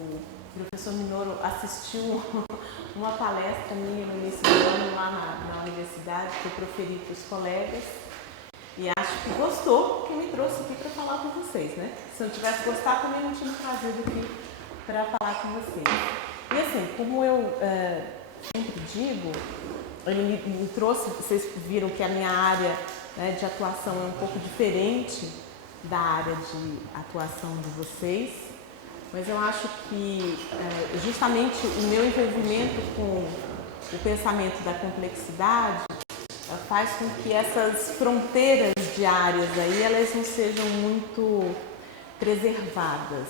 o professor Minoro assistiu uma palestra minha no início do ano lá na universidade, que eu proferi para os colegas, e acho que gostou, que me trouxe aqui para falar com vocês, né? Se eu não tivesse gostado, também não tinha me trazido aqui para falar com vocês. E assim, como eu sempre digo, ele me trouxe, vocês viram que a minha área, né, de atuação é um pouco diferente da área de atuação de vocês, mas eu acho que justamente o meu envolvimento com o pensamento da complexidade faz com que essas fronteiras de áreas aí, elas não sejam muito preservadas,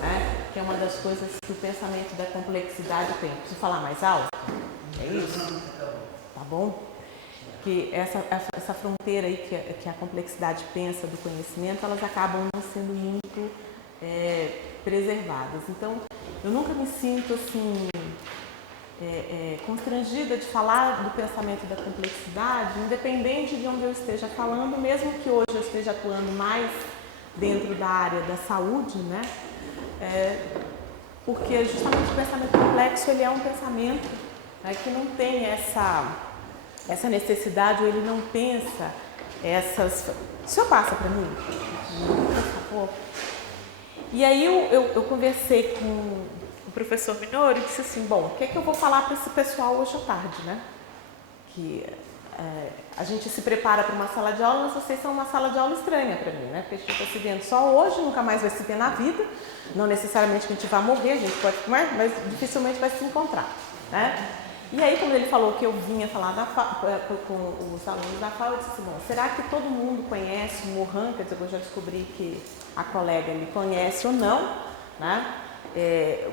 né? Que é uma das coisas que o pensamento da complexidade tem. Preciso falar mais alto? É isso? Tá bom? Que essa fronteira aí que a complexidade pensa do conhecimento, elas acabam não sendo muito preservadas. Então, eu nunca me sinto assim constrangida de falar do pensamento da complexidade, independente de onde eu esteja falando, mesmo que hoje eu esteja atuando mais dentro da área da saúde, né? Porque justamente o pensamento complexo, ele é um pensamento, né, que não tem essa necessidade, ou ele não pensa essas... O senhor passa para mim? Por favor. E aí eu conversei com o professor Minoro e disse assim, bom, o que é que eu vou falar para esse pessoal hoje à tarde, né? Que a gente se prepara para uma sala de aula, mas vocês são uma sala de aula estranha para mim, né? Porque a gente está se vendo só hoje, nunca mais vai se ver na vida, não necessariamente que a gente vai morrer, a gente pode, mas dificilmente vai se encontrar, né? E aí, quando ele falou que eu vinha falar com os alunos da FAO, eu disse assim, bom, será que todo mundo conhece o Morin? Quer dizer, eu já descobri que a colega me conhece ou não, né?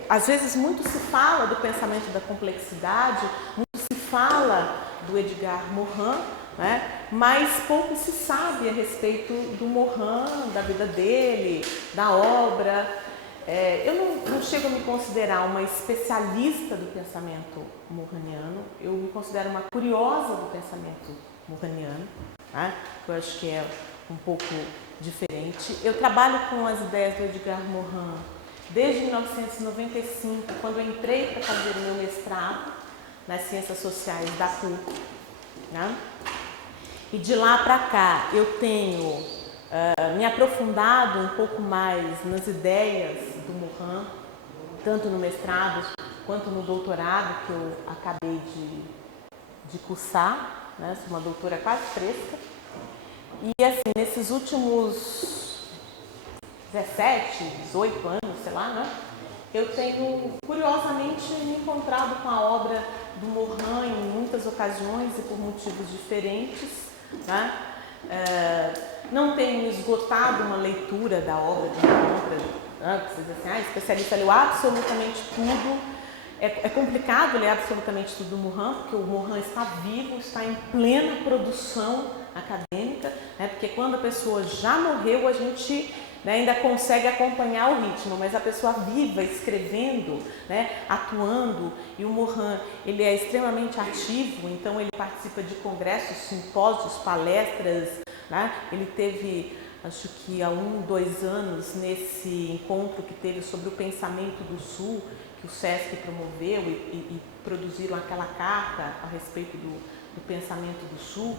Às vezes muito se fala do pensamento da complexidade, muito se fala do Edgar Morin, né? Mas pouco se sabe a respeito do Morin, da vida dele, da obra. Eu não chego a me considerar uma especialista do pensamento morraniano, eu me considero uma curiosa do pensamento morraniano, né? Eu acho que é um pouco diferente. Eu trabalho com as ideias do Edgar Morin desde 1995, quando eu entrei para fazer o meu mestrado nas Ciências Sociais da PUC, né? E de lá para cá eu tenho me aprofundado um pouco mais nas ideias do Morin, tanto no mestrado quanto no doutorado que eu acabei de cursar, né? Sou uma doutora quase fresca. E assim, nesses últimos 17, 18 anos, sei lá, né? Eu tenho curiosamente me encontrado com a obra do Morin em muitas ocasiões e por motivos diferentes, né? Não tenho esgotado uma leitura da obra de Morin, né? Você diz assim, especialista leu absolutamente tudo. É complicado ler absolutamente tudo do Morin, porque o Morin está vivo, está em plena produção acadêmica, né? Porque quando a pessoa já morreu, a gente, né, ainda consegue acompanhar o ritmo, mas a pessoa viva, escrevendo, né, atuando, e o Morin, ele é extremamente ativo, então ele participa de congressos, simpósios, palestras, né? Ele teve, acho que há 2 anos, nesse encontro que teve sobre o pensamento do Sul, que o SESC promoveu e produziram aquela carta a respeito do pensamento do Sul.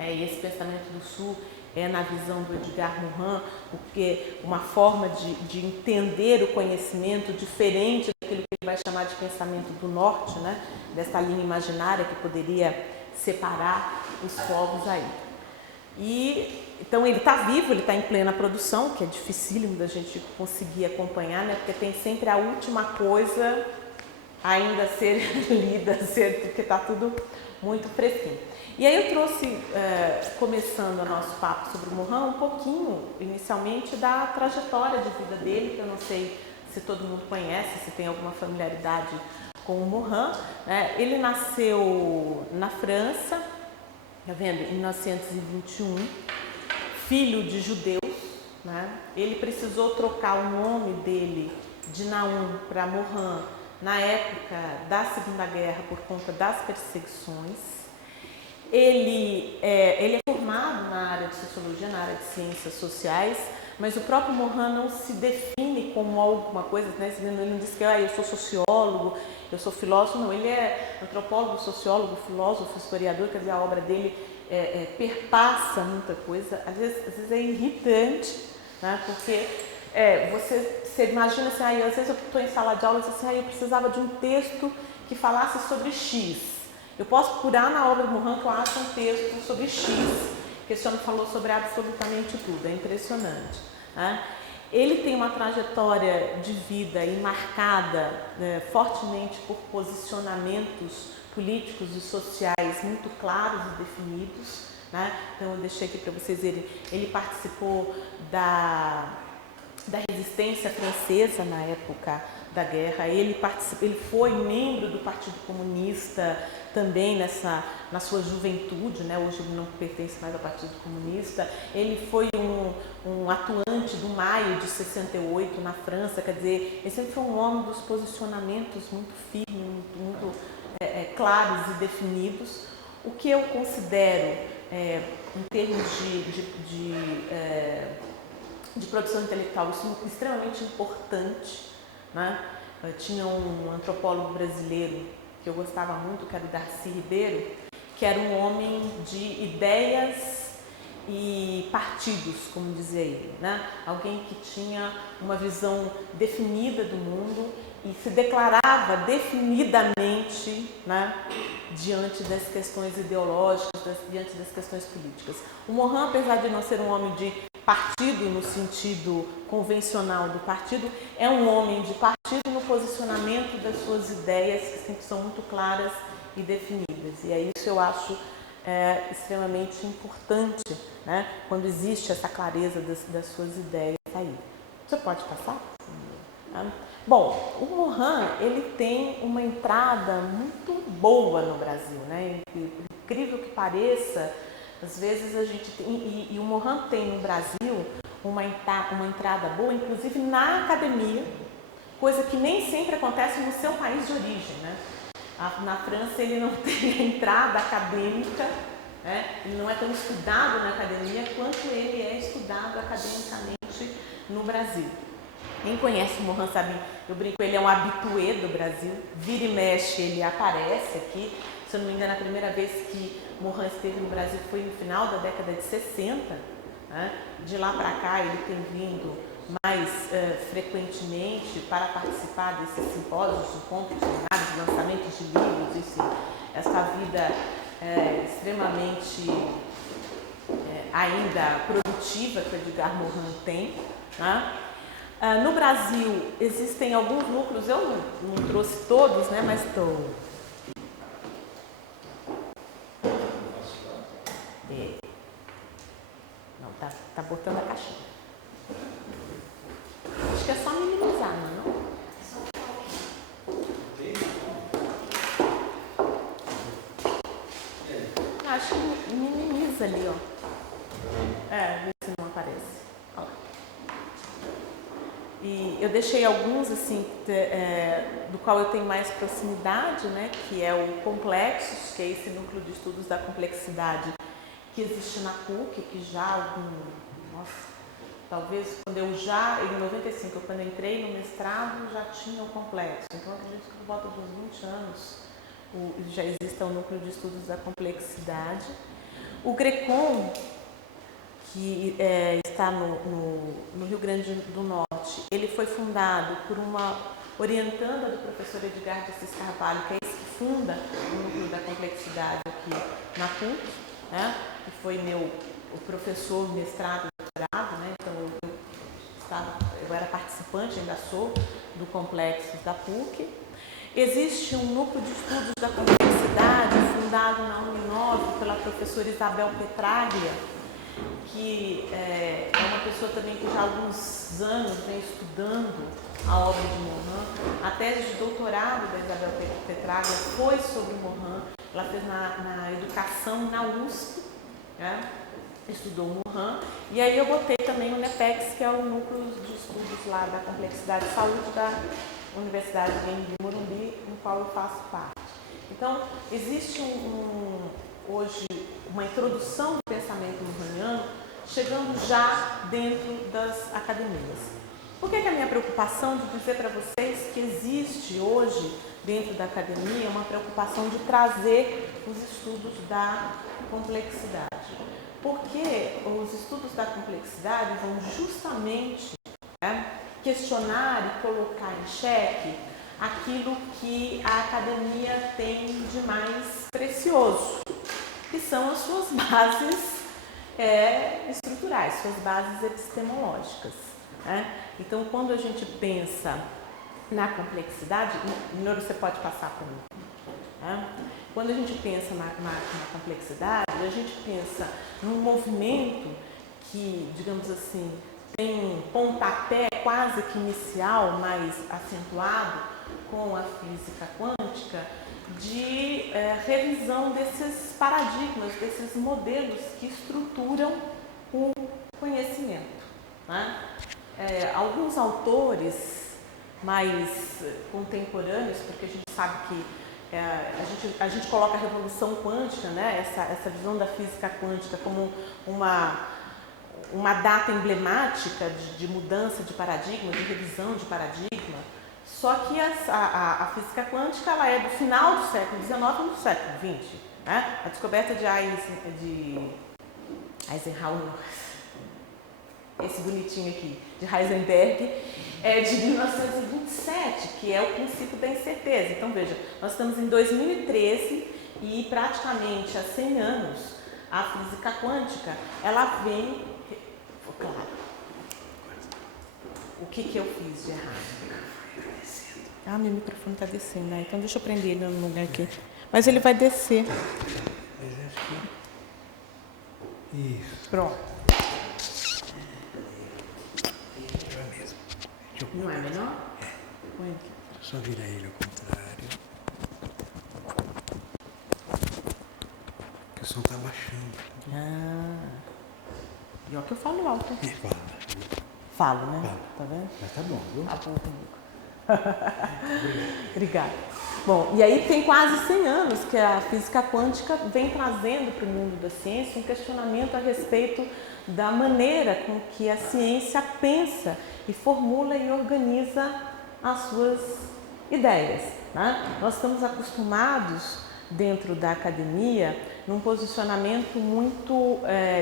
E esse pensamento do Sul é, na visão do Edgar Morin, porque uma forma de entender o conhecimento diferente daquilo que ele vai chamar de pensamento do Norte, né? Dessa linha imaginária que poderia separar os povos aí. Então ele está vivo, ele está em plena produção, que é dificílimo da gente conseguir acompanhar, né? Porque tem sempre a última coisa ainda a ser lida, porque está tudo muito fresquinho. E aí eu trouxe, começando o nosso papo sobre o Morin, um pouquinho, inicialmente, da trajetória de vida dele, que eu não sei se todo mundo conhece, se tem alguma familiaridade com o Morin, né? Ele nasceu na França, tá vendo? Em 1921, filho de judeus, né? Ele precisou trocar o nome dele de Naum para Morin na época da Segunda Guerra por conta das perseguições. Ele é formado na área de sociologia, na área de ciências sociais, mas o próprio Morin não se define como alguma coisa, né? Ele não diz que eu sou sociólogo, eu sou filósofo, não, ele é antropólogo, sociólogo, filósofo, historiador, quer dizer, a obra dele perpassa muita coisa, às vezes é irritante, né? Porque você imagina assim, às vezes eu estou em sala de aula e assim, eu precisava de um texto que falasse sobre X. Eu posso procurar na obra do Morin que eu acho um texto sobre X, que esse homem falou sobre absolutamente tudo, é impressionante, né? Ele tem uma trajetória de vida marcada fortemente por posicionamentos políticos e sociais muito claros e definidos, né? Então eu deixei aqui para vocês verem, ele participou da resistência francesa na época da guerra, ele foi membro do Partido Comunista também na sua juventude, né? Hoje ele não pertence mais ao Partido Comunista. Ele foi um atuante do Maio de 68 na França, quer dizer, ele sempre foi um homem dos posicionamentos muito firmes, muito claros e definidos. O que eu considero, em termos de produção intelectual, isso é extremamente importante, né? Tinha um antropólogo brasileiro que eu gostava muito, que era o Darcy Ribeiro, que era um homem de ideias e partidos, como dizia ele, né? Alguém que tinha uma visão definida do mundo e se declarava definidamente, né, diante das questões ideológicas, diante das questões políticas. O Morin, apesar de não ser um homem de partido no sentido convencional do partido, é um homem de partido no posicionamento das suas ideias, que sempre são muito claras e definidas. E é isso eu acho extremamente importante, né, quando existe essa clareza das suas ideias aí. Você pode passar? Bom, o Morin, ele tem uma entrada muito boa no Brasil, né? Incrível que pareça, às vezes a gente tem, e o Morin tem no Brasil uma entrada boa, inclusive na academia, coisa que nem sempre acontece no seu país de origem, né? Na França ele não tem a entrada acadêmica, né? Ele não é tão estudado na academia quanto ele é estudado academicamente no Brasil. Quem conhece o Morin sabe, eu brinco, ele é um habitué do Brasil, vira e mexe, ele aparece aqui. Se eu não me engano, a primeira vez que Morin esteve no Brasil foi no final da década de 60. Né? De lá para cá ele tem vindo mais frequentemente para participar desses simpósios, encontros, seminários, lançamentos de livros, enfim, essa vida extremamente ainda produtiva que o Edgar Morin tem. Né? No Brasil existem alguns núcleos, eu não trouxe todos, né, mas estou. Não, tá botando a caixinha. Acho que é só minimizar, não? Acho que minimiza ali, ó. Vê se não aparece. Olha lá. E eu deixei alguns, assim, do qual eu tenho mais proximidade, né, que é o Complexos, que é esse núcleo de estudos da complexidade que existe na PUC, que já talvez em 95, quando eu entrei no mestrado, já tinha o Complexo. Então, acredito que por volta dos 20 anos já existe o núcleo de estudos da complexidade. O GRECOM, que está no Rio Grande do Norte, ele foi fundado por uma orientanda do professor Edgar de Assis Carvalho, que é esse que funda o núcleo da complexidade aqui na PUC, né? Que foi o professor mestrado e doutorado, né? Então eu era participante, ainda sou, do complexo da PUC. Existe um núcleo de estudos da complexidade fundado na Uninove pela professora Isabel Petraglia, que é uma pessoa também que já há alguns anos vem estudando a obra de Morin. A tese de doutorado da Isabel Petraglia foi sobre Morin. Ela fez na educação na USP, né? Estudou Morin. E aí eu botei também o NEPEX, que é o núcleo de estudos lá da complexidade de saúde da Universidade de Morumbi, no qual eu faço parte. Então, existe hoje uma introdução do pensamento morraniano chegando já dentro das academias. Por que a minha preocupação de dizer para vocês que existe hoje, dentro da academia, uma preocupação de trazer os estudos da complexidade? Porque os estudos da complexidade vão justamente questionar e colocar em xeque aquilo que a academia tem de mais precioso, que são as suas bases estruturais, suas bases epistemológicas. Então, quando a gente pensa na complexidade, Minoro, você pode passar por mim. Quando a gente pensa na complexidade, a gente pensa num movimento que, digamos assim, tem um pontapé quase que inicial, mais acentuado com a física quântica, de revisão desses paradigmas, desses modelos que estruturam o conhecimento. Alguns autores mais contemporâneos, porque a gente sabe que a gente coloca a revolução quântica, essa visão da física quântica como uma data emblemática de mudança de paradigma, de revisão de paradigma. Só que a física quântica ela é do final do século XIX e do século XX. A descoberta de Eisenhower, esse bonitinho aqui, de Heisenberg, é de 1927, que é o princípio da incerteza. Então, veja, nós estamos em 2013 e praticamente há 100 anos a física quântica, ela vem... Claro. O que eu fiz de errado? Meu microfone está descendo, né? Então deixa eu prender ele no lugar aqui. Mas ele vai descer. Isso. Pronto. Não é menor? Põe aqui. Só virar ele ao contrário. Porque o som está baixando. E olha que eu falo alto. Fala. Falo, né? Fala. Tá vendo? Mas tá bom, viu? Tá bom comigo. Obrigada. Bom, e aí tem quase 100 anos que a física quântica vem trazendo para o mundo da ciência um questionamento a respeito da maneira com que a ciência pensa e formula e organiza as suas ideias. Nós estamos acostumados, dentro da academia, num posicionamento muito,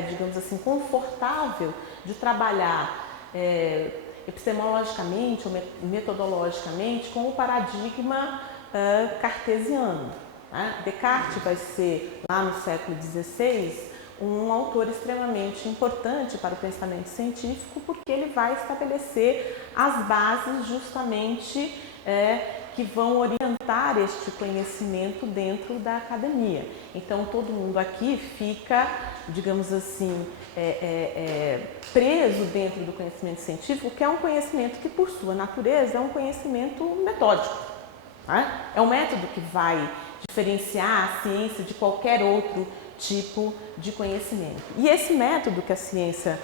digamos assim, confortável de trabalhar epistemologicamente ou metodologicamente com o paradigma cartesiano. Descartes vai ser, lá no século XVI, um autor extremamente importante para o pensamento científico, porque ele vai estabelecer as bases justamente que vão orientar este conhecimento dentro da academia. Então, todo mundo aqui fica, digamos assim, preso dentro do conhecimento científico, que é um conhecimento que, por sua natureza, é um conhecimento metódico. É um método que vai diferenciar a ciência de qualquer outro tipo de conhecimento. E esse método que a ciência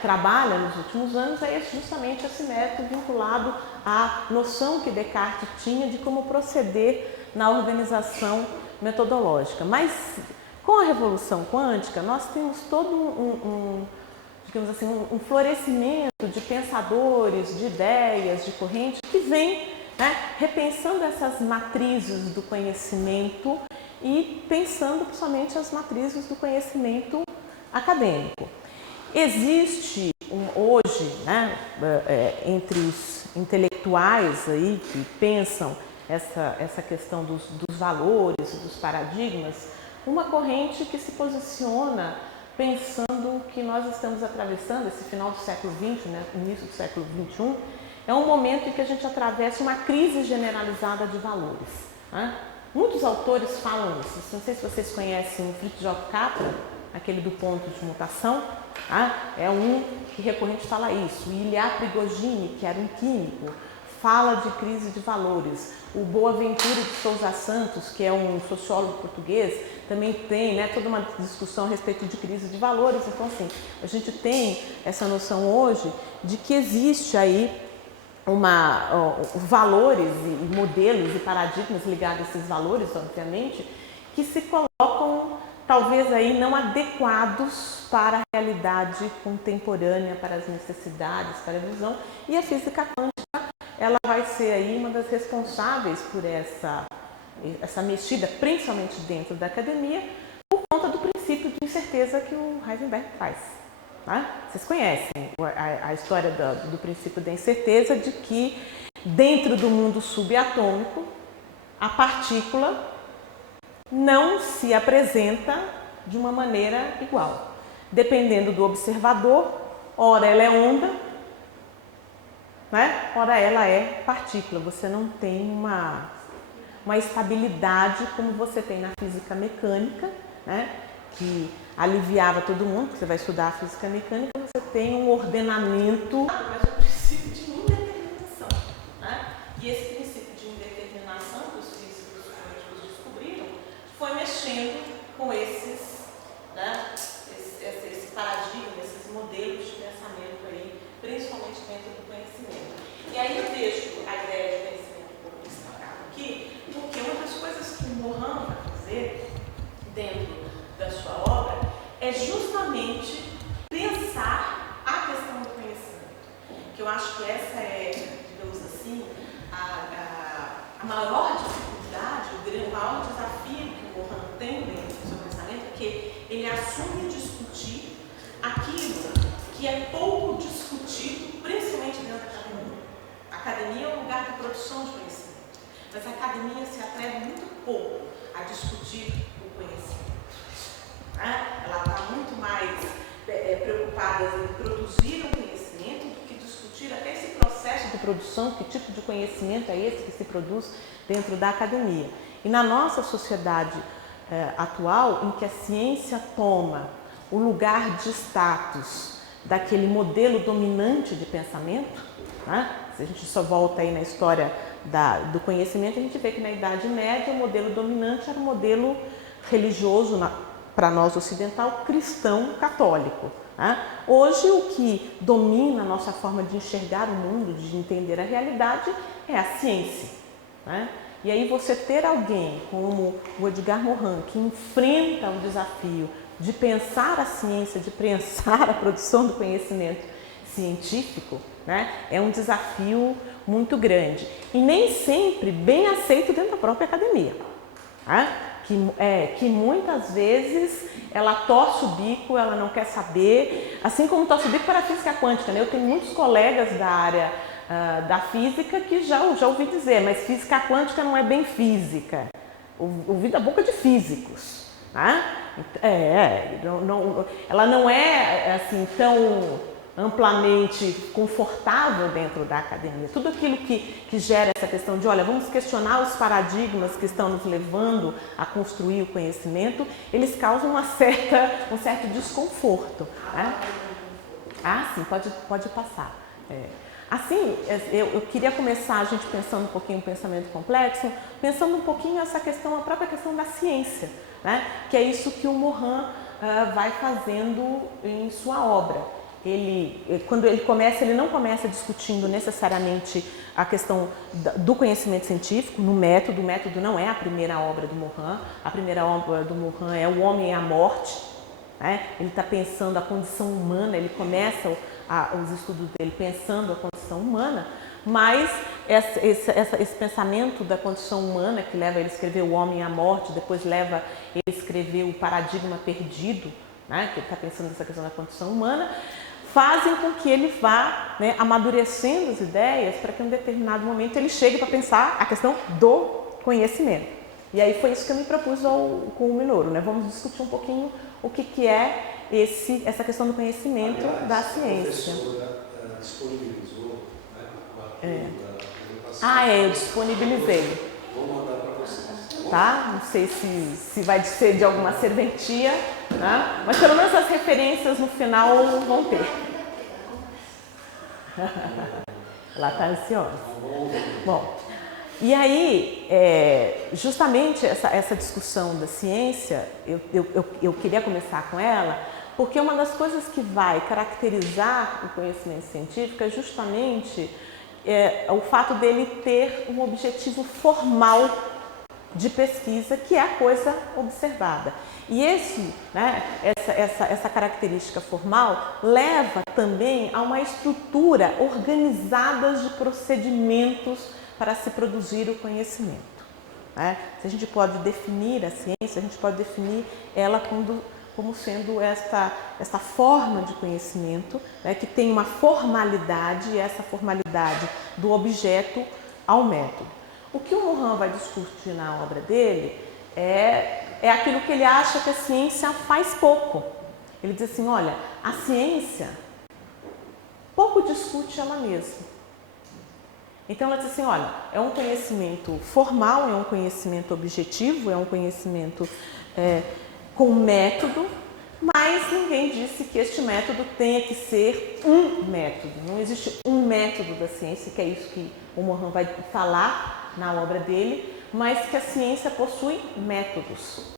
trabalha nos últimos anos é justamente esse método vinculado à noção que Descartes tinha de como proceder na organização metodológica. Mas com a revolução quântica, nós temos todo digamos assim, um florescimento de pensadores, de ideias, de correntes que vem repensando essas matrizes do conhecimento e pensando principalmente as matrizes do conhecimento acadêmico. Existe hoje, entre os intelectuais aí que pensam essa questão dos valores, dos paradigmas, uma corrente que se posiciona pensando que nós estamos atravessando esse final do século XX, início do século XXI, é um momento em que a gente atravessa uma crise generalizada de valores. Muitos autores falam isso. Não sei se vocês conhecem o Fritjof Capra, aquele do ponto de mutação. É um que recorrente fala isso. O Ilya Prigogine, que era um químico, fala de crise de valores. O Boaventura de Souza Santos, que é um sociólogo português, também tem toda uma discussão a respeito de crise de valores. Então, assim, a gente tem essa noção hoje de que existe aí valores e modelos e paradigmas ligados a esses valores, obviamente, que se colocam talvez aí não adequados para a realidade contemporânea, para as necessidades, para a visão. E a física quântica, ela vai ser aí uma das responsáveis por essa mexida, principalmente dentro da academia, por conta do princípio de incerteza que o Heisenberg traz. Tá? Vocês conhecem a história do princípio da incerteza, de que dentro do mundo subatômico, a partícula não se apresenta de uma maneira igual. Dependendo do observador, ora ela é onda, né? Ora ela é partícula. Você não tem uma estabilidade como você tem na física mecânica, né? Que aliviava todo mundo, porque você vai estudar a física mecânica, você tem um ordenamento, mas é o princípio de indeterminação, né? E esse princípio de indeterminação que os físicos quânticos descobriram foi mexendo com esses, né, esse paradigma, esses modelos de pensamento aí, principalmente dentro do conhecimento. E aí eu deixo a ideia de conhecimento um pouco destacada aqui, porque uma das coisas que o Mohan vai fazer dentro da sua obra é justamente pensar a questão do conhecimento. Que eu acho que essa é, digamos assim, a maior dificuldade, o maior desafio que o Mohan tem dentro do seu pensamento, é que ele assume discutir aquilo que é pouco discutido, principalmente dentro da academia. A academia é um lugar de produção de conhecimento, mas a academia se atreve muito pouco a discutir o conhecimento. Ela está muito mais preocupada em produzir um conhecimento do que discutir até esse processo de produção, que tipo de conhecimento é esse que se produz dentro da academia. E na nossa sociedade atual, em que a ciência toma o lugar de status daquele modelo dominante de pensamento, né? Se a gente só volta aí na história do conhecimento, a gente vê que na Idade Média o modelo dominante era o modelo religioso, para nós ocidental, cristão católico. Né? Hoje o que domina a nossa forma de enxergar o mundo, de entender a realidade, é a ciência. Né? E aí você ter alguém como o Edgar Morin, que enfrenta o desafio de pensar a ciência, de pensar a produção do conhecimento científico, né? É um desafio muito grande. E nem sempre bem aceito dentro da própria academia. Né? Que muitas vezes ela torce o bico, ela não quer saber, assim como torce o bico para a física quântica. Né? Eu tenho muitos colegas da área da física que já ouvi dizer, mas física quântica não é bem física. Ouvi da boca de físicos. Né? Ela não é assim tão amplamente confortável dentro da academia. Tudo aquilo que gera essa questão de, olha, vamos questionar os paradigmas que estão nos levando a construir o conhecimento, eles causam um certo desconforto. Né? Ah, sim, pode passar. Assim, eu queria começar a gente pensando um pouquinho o pensamento complexo, pensando um pouquinho essa questão, a própria questão da ciência, né? Que é isso que o Morin vai fazendo em sua obra. Quando ele começa, ele não começa discutindo necessariamente a questão do conhecimento científico, no método. O método não é a primeira obra do Morin. A primeira obra do Morin é O Homem e a Morte. Né? Ele está pensando a condição humana, ele começa os estudos dele pensando a condição humana, mas esse pensamento da condição humana que leva ele a escrever O Homem e a Morte, depois leva ele a escrever O Paradigma Perdido, né? Que ele está pensando nessa questão da condição humana, fazem com que ele vá, né, amadurecendo as ideias para que em um determinado momento ele chegue para pensar a questão do conhecimento. E aí foi isso que eu me propus com o Minoru. Né? Vamos discutir um pouquinho o que é essa questão do conhecimento da ciência. A professora disponibilizou, né, o arquivo da apresentação. Eu disponibilizei. Vou mandar para vocês. Tá? Não sei se vai ser de alguma serventia, né? Mas pelo menos as referências no final vão ter. Ela está ansiosa. Bom, e aí, justamente essa discussão da ciência, eu queria começar com ela, porque uma das coisas que vai caracterizar o conhecimento científico é justamente o fato dele ter um objetivo formal de pesquisa, que é a coisa observada. E essa característica formal leva também a uma estrutura organizada de procedimentos para se produzir o conhecimento. Se a gente pode definir a ciência, a gente pode definir ela como sendo esta forma de conhecimento, que tem uma formalidade, e essa formalidade do objeto ao método. O que o Morin vai discutir na obra dele é aquilo que ele acha que a ciência faz pouco. Ele diz assim, olha, a ciência pouco discute ela mesma. Então ela diz assim, olha, é um conhecimento formal, é um conhecimento objetivo, é um conhecimento com método, mas ninguém disse que este método tenha que ser um método. Não existe um método da ciência, que é isso que o Morin vai falar na obra dele, mas que a ciência possui métodos.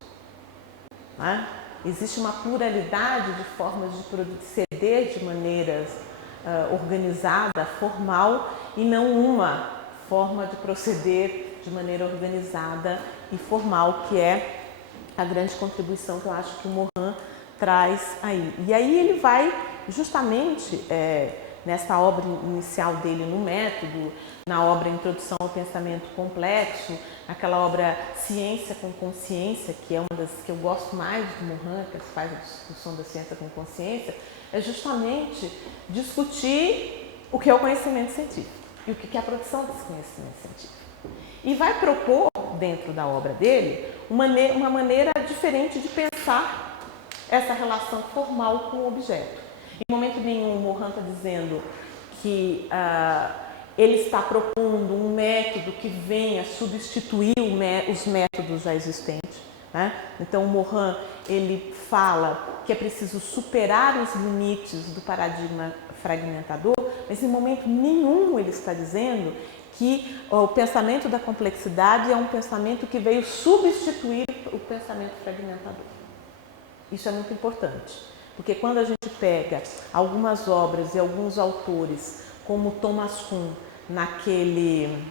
Existe uma pluralidade de formas de proceder de maneiras organizada, formal, e não uma forma de proceder de maneira organizada e formal, que é a grande contribuição que eu acho que o Morin traz aí. E aí ele vai justamente nessa obra inicial dele no método, na obra Introdução ao Pensamento Complexo, naquela obra Ciência com Consciência, que é uma das que eu gosto mais do Morin, que faz a discussão da ciência com consciência, é justamente discutir o que é o conhecimento científico e o que é a produção desse conhecimento científico. E vai propor, dentro da obra dele, uma maneira diferente de pensar essa relação formal com o objeto. Em momento nenhum o Morin está dizendo que ele está propondo um método que venha substituir os métodos já existentes. Então o Morin ele fala que é preciso superar os limites do paradigma fragmentador, mas em momento nenhum ele está dizendo que o pensamento da complexidade é um pensamento que veio substituir o pensamento fragmentador. Isso é muito importante, porque quando a gente pega algumas obras e alguns autores, como Thomas Kuhn, naquele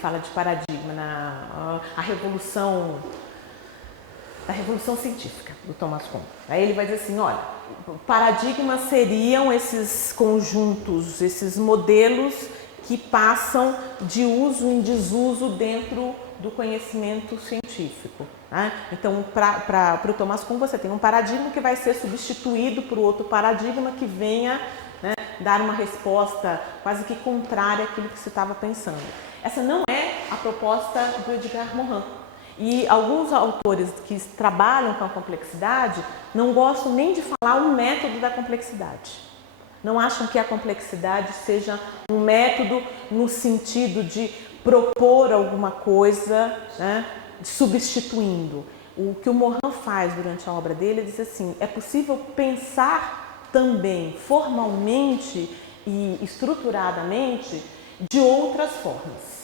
fala de paradigma, a revolução científica do Thomas Kuhn. Aí ele vai dizer assim, olha, paradigmas seriam esses conjuntos, esses modelos que passam de uso em desuso dentro do conhecimento científico. Então, para o Thomas Kuhn, você tem um paradigma que vai ser substituído por outro paradigma que venha dar uma resposta quase que contrária àquilo que você estava pensando. Essa não é a proposta do Edgar Morin. E alguns autores que trabalham com a complexidade não gostam nem de falar um método da complexidade. Não acham que a complexidade seja um método no sentido de propor alguma coisa, substituindo. O que o Morin faz durante a obra dele é dizer assim, é possível pensar também formalmente e estruturadamente de outras formas.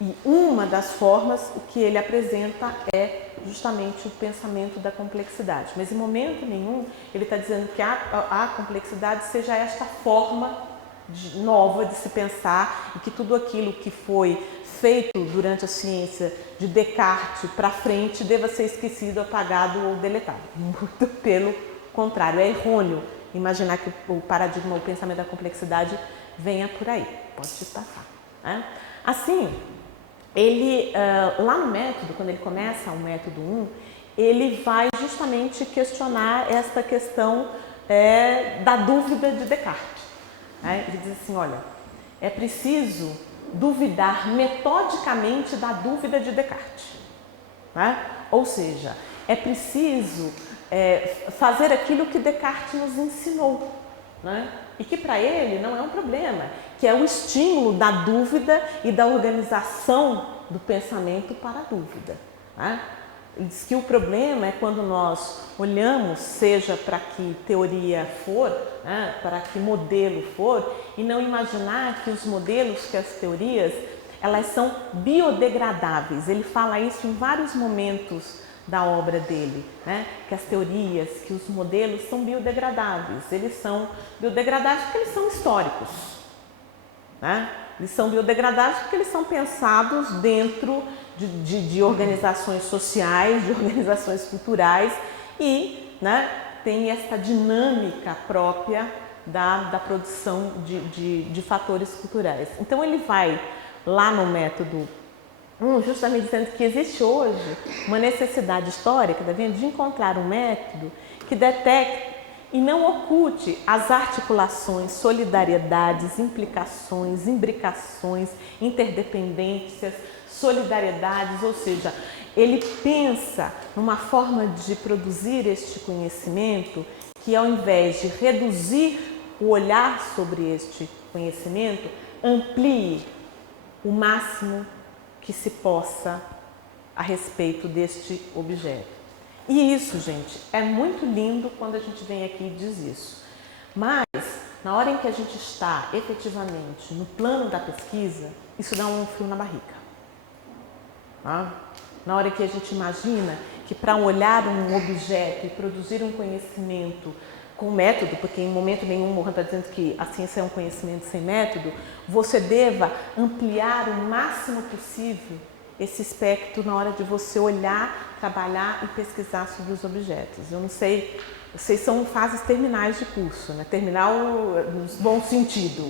E uma das formas que ele apresenta é justamente o pensamento da complexidade. Mas em momento nenhum ele está dizendo que a complexidade seja esta forma nova de se pensar e que tudo aquilo que foi feito durante a ciência de Descartes para frente deva ser esquecido, apagado ou deletado. Muito pelo contrário, é errôneo imaginar que o paradigma, o pensamento da complexidade venha por aí. Pode te passar. Assim, ele, lá no método, quando ele começa o método 1, ele vai justamente questionar essa questão da dúvida de Descartes. Ele diz assim, olha, é preciso duvidar metodicamente da dúvida de Descartes. Ou seja, é preciso fazer aquilo que Descartes nos ensinou. E que para ele não é um problema, que é o estímulo da dúvida e da organização do pensamento para a dúvida. Ele diz que o problema é quando nós olhamos, seja para que teoria for, para que modelo for, e não imaginar que os modelos, que as teorias, elas são biodegradáveis. Ele fala isso em vários momentos da obra dele, que as teorias, que os modelos são biodegradáveis. Eles são biodegradáveis porque eles são históricos. Eles são biodegradáveis porque eles são pensados dentro de organizações sociais, de organizações culturais e, né, tem essa dinâmica própria da produção de fatores culturais. Então ele vai lá no método justamente dizendo que existe hoje uma necessidade histórica de encontrar um método que detecte e não oculte as articulações, solidariedades, implicações, imbricações, interdependências, solidariedades, ou seja, ele pensa numa forma de produzir este conhecimento que, ao invés de reduzir o olhar sobre este conhecimento, amplie o máximo que se possa a respeito deste objeto. E isso, gente, é muito lindo quando a gente vem aqui e diz isso. Mas, na hora em que a gente está efetivamente no plano da pesquisa, isso dá um frio na barriga. Tá? Na hora que a gente imagina que para olhar um objeto e produzir um conhecimento com método, porque em momento nenhum o Mohan está dizendo que a ciência é um conhecimento sem método, você deva ampliar o máximo possível esse espectro na hora de você olhar, trabalhar e pesquisar sobre os objetos. Eu não sei, vocês são fases terminais de curso, né? Terminal no bom sentido,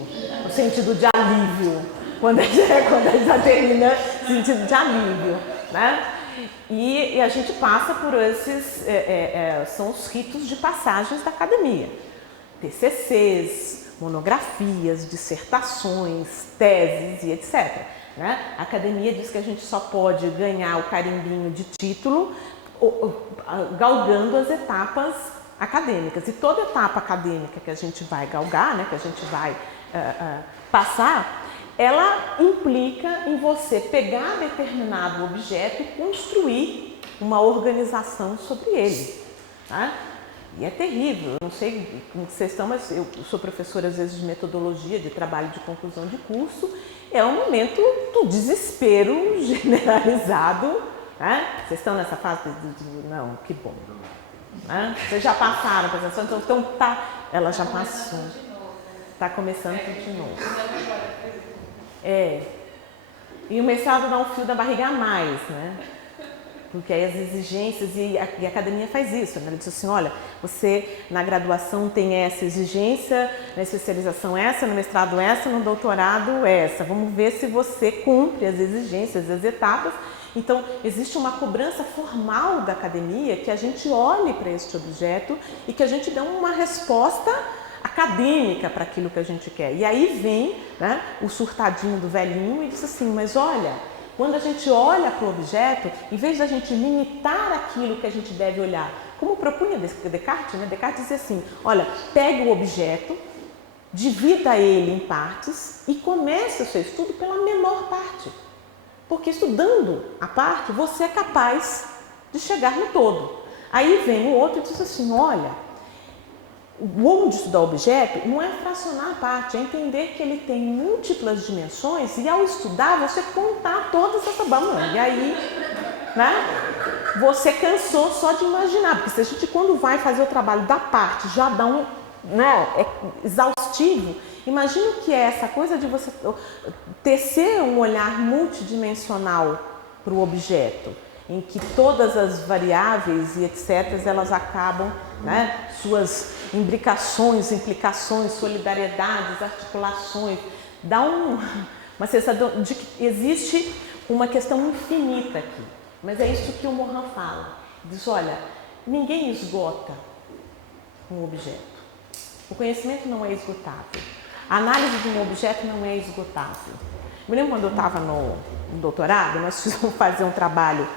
no sentido de alívio, quando a gente está terminando, no sentido de alívio, né? E a gente passa por esses, são os ritos de passagens da academia. TCCs, monografias, dissertações, teses e etc. Né? A academia diz que a gente só pode ganhar o carimbinho de título galgando as etapas acadêmicas. E toda etapa acadêmica que a gente vai galgar, né, que a gente vai passar, ela implica em você pegar determinado objeto e construir uma organização sobre ele. Tá? E é terrível, eu não sei como vocês estão, mas eu sou professora às vezes de metodologia, de trabalho de conclusão de curso, é um momento do desespero generalizado. Né? Vocês estão nessa fase não, que bom. Né? Vocês já passaram por essa situação, então tá, ela já passou. Está começando tudo de novo. E o mestrado dá um fio da barriga a mais, né? Porque aí as exigências, e a academia faz isso, né? Ela diz assim, olha, você na graduação tem essa exigência, na especialização essa, no mestrado essa, no doutorado essa. Vamos ver se você cumpre as exigências, as etapas. Então, existe uma cobrança formal da academia que a gente olhe para este objeto e que a gente dê uma resposta acadêmica para aquilo que a gente quer. E aí vem, né, o surtadinho do velhinho e diz assim, mas olha, quando a gente olha para o objeto, em vez da gente limitar aquilo que a gente deve olhar, como propunha Descartes, né? Descartes dizia assim, olha, pegue o objeto, divida ele em partes e comece o seu estudo pela menor parte. Porque estudando a parte, você é capaz de chegar no todo. Aí vem o outro e diz assim, olha, o bom de estudar o objeto não é fracionar a parte, é entender que ele tem múltiplas dimensões e ao estudar você contar todas essas balas. E aí, né, você cansou só de imaginar, porque se a gente quando vai fazer o trabalho da parte já dá um, né, é exaustivo, imagina o que é essa coisa de você tecer um olhar multidimensional para o objeto, em que todas as variáveis e etc. elas acabam, né, suas imbricações, implicações, solidariedades, articulações, dá uma sensação de que existe uma questão infinita aqui. Mas é isso que o Mohan fala. Diz, olha, ninguém esgota um objeto. O conhecimento não é esgotável. A análise de um objeto não é esgotável. Me lembro quando eu estava no doutorado, nós fizemos fazer um trabalho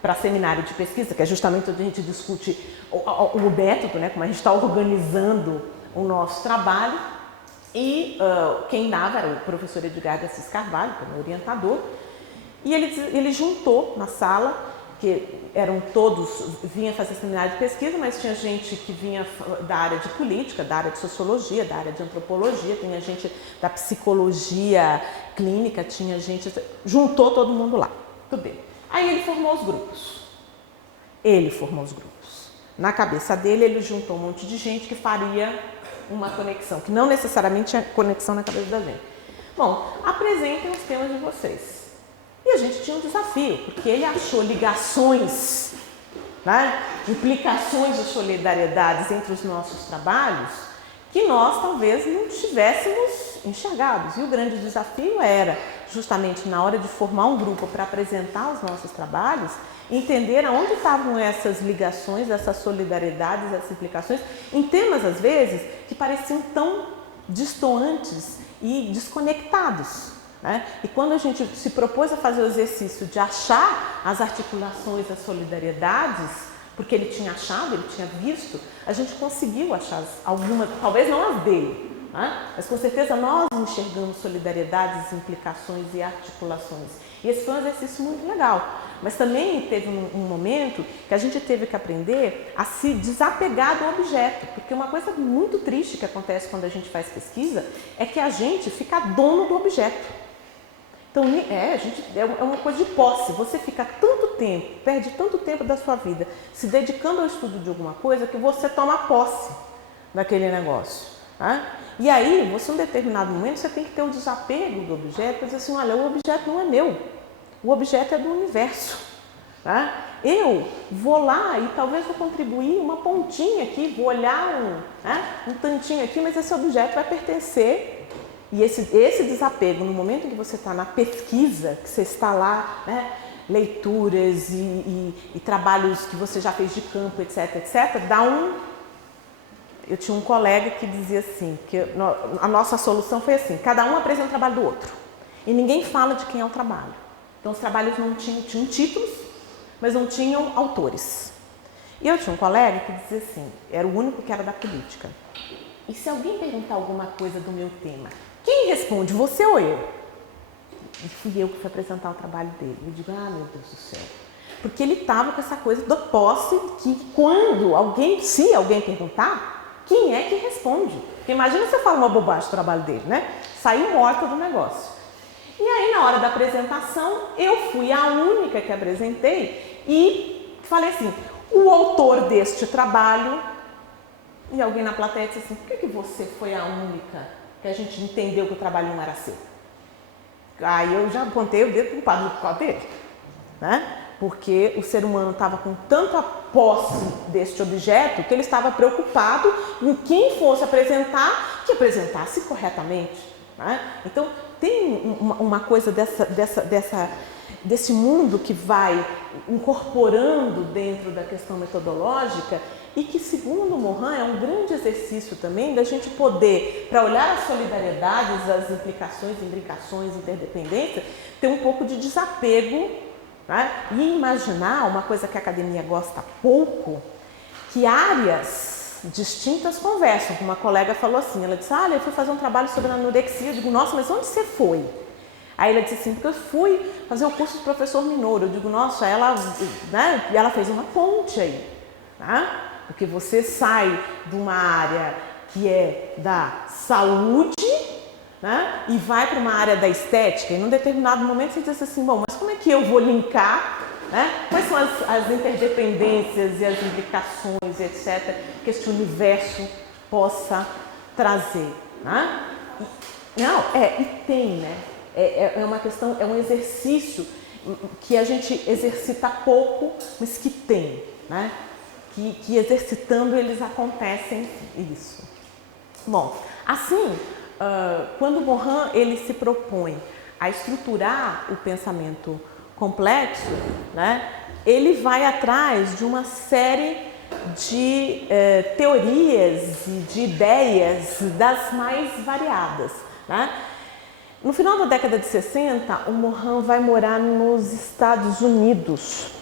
para seminário de pesquisa, que é justamente onde a gente discute o método, né, como a gente está organizando o nosso trabalho. E quem dava era o professor Edgar de Assis Carvalho, que é meu orientador, e ele juntou na sala, que eram todos, vinha fazer seminário de pesquisa, mas tinha gente que vinha da área de política, da área de sociologia, da área de antropologia, tinha gente da psicologia clínica, tinha gente, juntou todo mundo lá, tudo bem. Aí ele formou os grupos. Na cabeça dele, ele juntou um monte de gente que faria uma conexão, que não necessariamente é conexão na cabeça da gente. Bom, apresentem os temas de vocês. E a gente tinha um desafio, porque ele achou ligações, né, implicações de solidariedades entre os nossos trabalhos que nós talvez não tivéssemos enxergados. E o grande desafio era, justamente na hora de formar um grupo para apresentar os nossos trabalhos, entender aonde estavam essas ligações, essas solidariedades, essas implicações, em temas, às vezes, que pareciam tão distantes e desconectados, né? E quando a gente se propôs a fazer o exercício de achar as articulações, as solidariedades, porque ele tinha achado, ele tinha visto, a gente conseguiu achar algumas, talvez não as dele, né? Mas com certeza nós enxergamos solidariedades, implicações e articulações. E esse foi um exercício muito legal. Mas também teve um momento que a gente teve que aprender a se desapegar do objeto, porque uma coisa muito triste que acontece quando a gente faz pesquisa é que a gente fica dono do objeto. Então, é uma coisa de posse. Você fica tanto tempo, perde tanto tempo da sua vida se dedicando ao estudo de alguma coisa que você toma posse daquele negócio, né? E aí, você, em um determinado momento, você tem que ter o desapego do objeto para dizer assim, olha, o objeto não é meu, o objeto é do universo, tá? Eu vou lá e talvez vou contribuir uma pontinha aqui, vou olhar um tantinho aqui, mas esse objeto vai pertencer. E esse desapego, no momento em que você está na pesquisa, que você está lá, né, leituras e trabalhos que você já fez de campo, etc, dá Eu tinha um colega que dizia assim, que a nossa solução foi assim, cada um apresenta o trabalho do outro e ninguém fala de quem é o trabalho. Então os trabalhos não tinham títulos, mas não tinham autores. E eu tinha um colega que dizia assim, era o único que era da política. E se alguém perguntar alguma coisa do meu tema, quem responde, você ou eu? E fui eu que fui apresentar o trabalho dele. Eu digo, meu Deus do céu. Porque ele estava com essa coisa da posse que se alguém perguntar, quem é que responde? Porque imagina se eu falo uma bobagem do trabalho dele, né? Saiu morta do negócio. E aí, na hora da apresentação, eu fui a única que apresentei e falei assim, o autor deste trabalho, e alguém na plateia disse assim, por que você foi a única que a gente entendeu que o trabalho não era seu? Aí eu já apontei o dedo para o padre dele, né? Porque o ser humano estava com tanta posse deste objeto que ele estava preocupado em quem fosse apresentar, que apresentasse corretamente, né? Então, tem uma coisa desse mundo que vai incorporando dentro da questão metodológica e que, segundo Morin, é um grande exercício também da gente poder, para olhar as solidariedades, as implicações, imbricações, interdependência, ter um pouco de desapego, né? E imaginar uma coisa que a academia gosta pouco, que áreas distintas conversam. Uma colega falou assim, ela disse, eu fui fazer um trabalho sobre anorexia. Eu digo, nossa, mas onde você foi? Aí ela disse assim, porque eu fui fazer o curso de professor Minoro. Eu digo, nossa, né? E ela fez uma ponte aí, né? Porque você sai de uma área que é da saúde, né? E vai para uma área da estética. E num determinado momento você diz assim, bom, mas como é que eu vou linkar, né? Quais são as interdependências e as implicações, etc., que este universo possa trazer, né? E tem, né? É uma questão, é um exercício que a gente exercita pouco, mas que tem, né? Que exercitando eles acontecem isso. Bom, assim, quando Morin ele se propõe a estruturar o pensamento complexo, né, ele vai atrás de uma série de teorias e de ideias das mais variadas, né? No final da década de 60, o Morin vai morar nos Estados Unidos.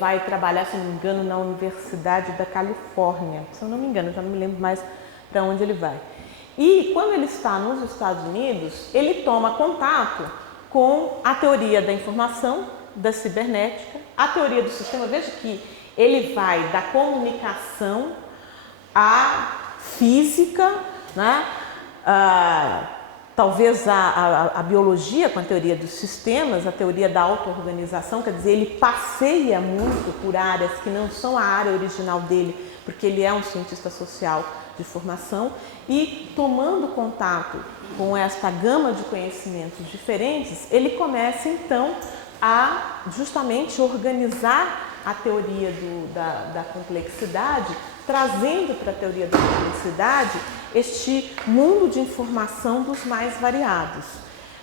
Vai trabalhar, se não me engano, na Universidade da Califórnia. Se eu não me engano, já não me lembro mais para onde ele vai. E quando ele está nos Estados Unidos, ele toma contato com a teoria da informação, da cibernética, a teoria do sistema. Veja que ele vai da comunicação à física, né? Talvez a biologia com a teoria dos sistemas, a teoria da auto-organização, quer dizer, ele passeia muito por áreas que não são a área original dele, porque ele é um cientista social de formação, e tomando contato com esta gama de conhecimentos diferentes, ele começa então a justamente organizar a teoria da complexidade, trazendo para a teoria da complexidade este mundo de informação dos mais variados.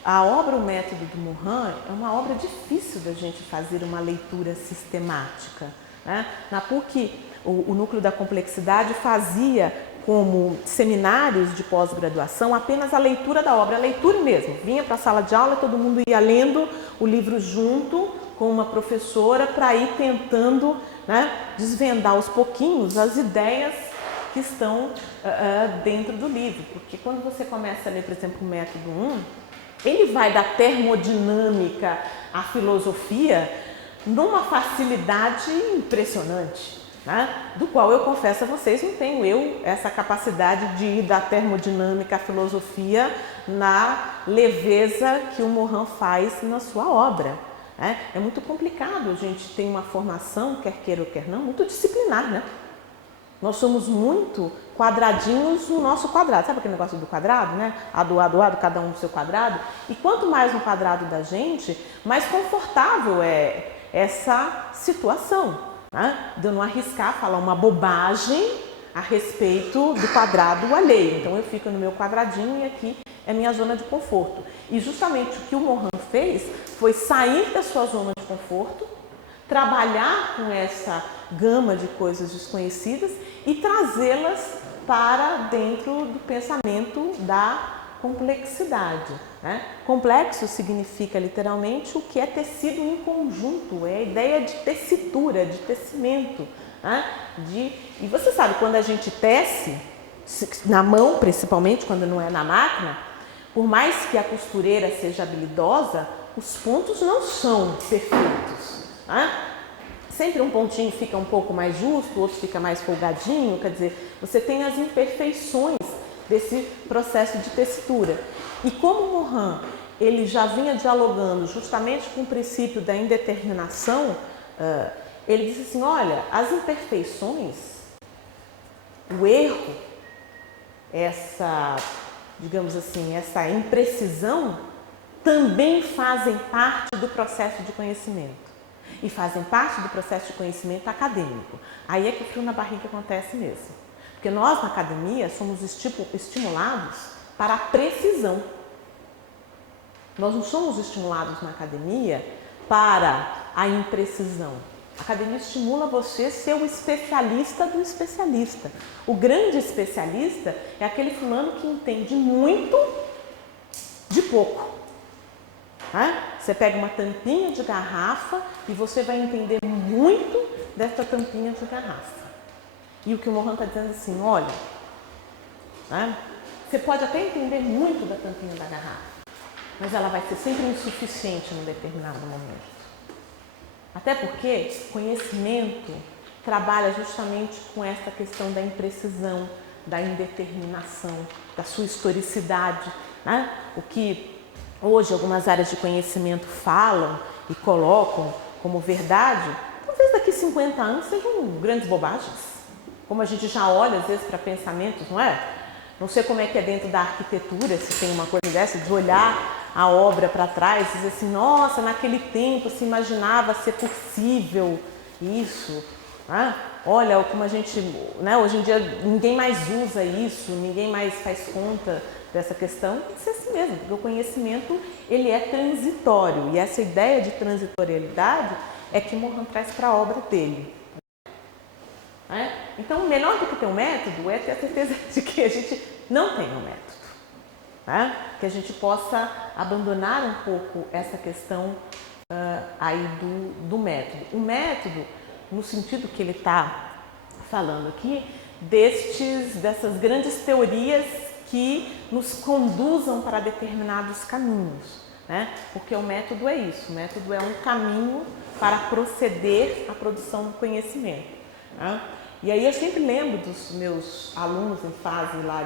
A obra O Método do Morin é uma obra difícil da gente fazer uma leitura sistemática, né? Na PUC, o Núcleo da Complexidade fazia como seminários de pós-graduação apenas a leitura da obra, a leitura mesmo. Vinha para a sala de aula, todo mundo ia lendo o livro junto com uma professora para ir tentando, né, desvendar aos pouquinhos as ideias que estão dentro do livro. Porque quando você começa a ler, por exemplo, o Método 1, ele vai da termodinâmica à filosofia numa facilidade impressionante, né? Do qual eu confesso a vocês, não tenho eu essa capacidade de ir da termodinâmica à filosofia na leveza que o Morin faz na sua obra. É muito complicado, a gente tem uma formação, quer queira ou quer não, muito disciplinar, né? Nós somos muito quadradinhos no nosso quadrado. Sabe aquele negócio do quadrado, né? A do A, cada um do seu quadrado. E quanto mais no quadrado da gente, mais confortável é essa situação, né? De eu não arriscar falar uma bobagem a respeito do quadrado alheio. Então eu fico no meu quadradinho e aqui é minha zona de conforto. E justamente o que o Morin fez foi sair da sua zona de conforto, trabalhar com essa gama de coisas desconhecidas e trazê-las para dentro do pensamento da complexidade, né? Complexo significa literalmente o que é tecido em conjunto, é a ideia de tessitura, de tecimento, né? E você sabe, quando a gente tece, na mão principalmente, quando não é na máquina, por mais que a costureira seja habilidosa, os pontos não são perfeitos, né? Sempre um pontinho fica um pouco mais justo, o outro fica mais folgadinho, quer dizer, você tem as imperfeições desse processo de tessitura. E como o Morin, ele já vinha dialogando justamente com o princípio da indeterminação, ele disse assim, olha, as imperfeições, o erro, digamos assim, essa imprecisão, também fazem parte do processo de conhecimento. E fazem parte do processo de conhecimento acadêmico. Aí é que o frio na barriga acontece mesmo. Porque nós, na academia, somos estimulados para a precisão. Nós não somos estimulados na academia para a imprecisão. A academia estimula você a ser o especialista do especialista. O grande especialista é aquele fulano que entende muito de pouco. Você pega uma tampinha de garrafa e você vai entender muito dessa tampinha de garrafa. E o que o Morin está dizendo assim, olha, você pode até entender muito da tampinha da garrafa, mas ela vai ser sempre insuficiente num determinado momento. Até porque conhecimento trabalha justamente com essa questão da imprecisão, da indeterminação, da sua historicidade, né? O que hoje algumas áreas de conhecimento falam e colocam como verdade, talvez daqui 50 anos sejam grandes bobagens. Como a gente já olha às vezes para pensamentos, não é? Não sei como é que é dentro da arquitetura, se tem uma coisa dessa, de olhar a obra para trás e dizer assim, nossa, naquele tempo se imaginava ser possível isso. Né? Olha, como a gente, né? Hoje em dia ninguém mais usa isso, ninguém mais faz conta dessa questão, tem que ser assim mesmo, porque o conhecimento ele é transitório e essa ideia de transitorialidade é que Morin traz para a obra dele. Então, melhor do que ter um método é ter a certeza de que a gente não tem um método, que a gente possa abandonar um pouco essa questão aí do método. O método, no sentido que ele está falando aqui, dessas grandes teorias que nos conduzam para determinados caminhos, né? Porque o método é isso, o método é um caminho para proceder à produção do conhecimento. Né? E aí eu sempre lembro dos meus alunos em fase lá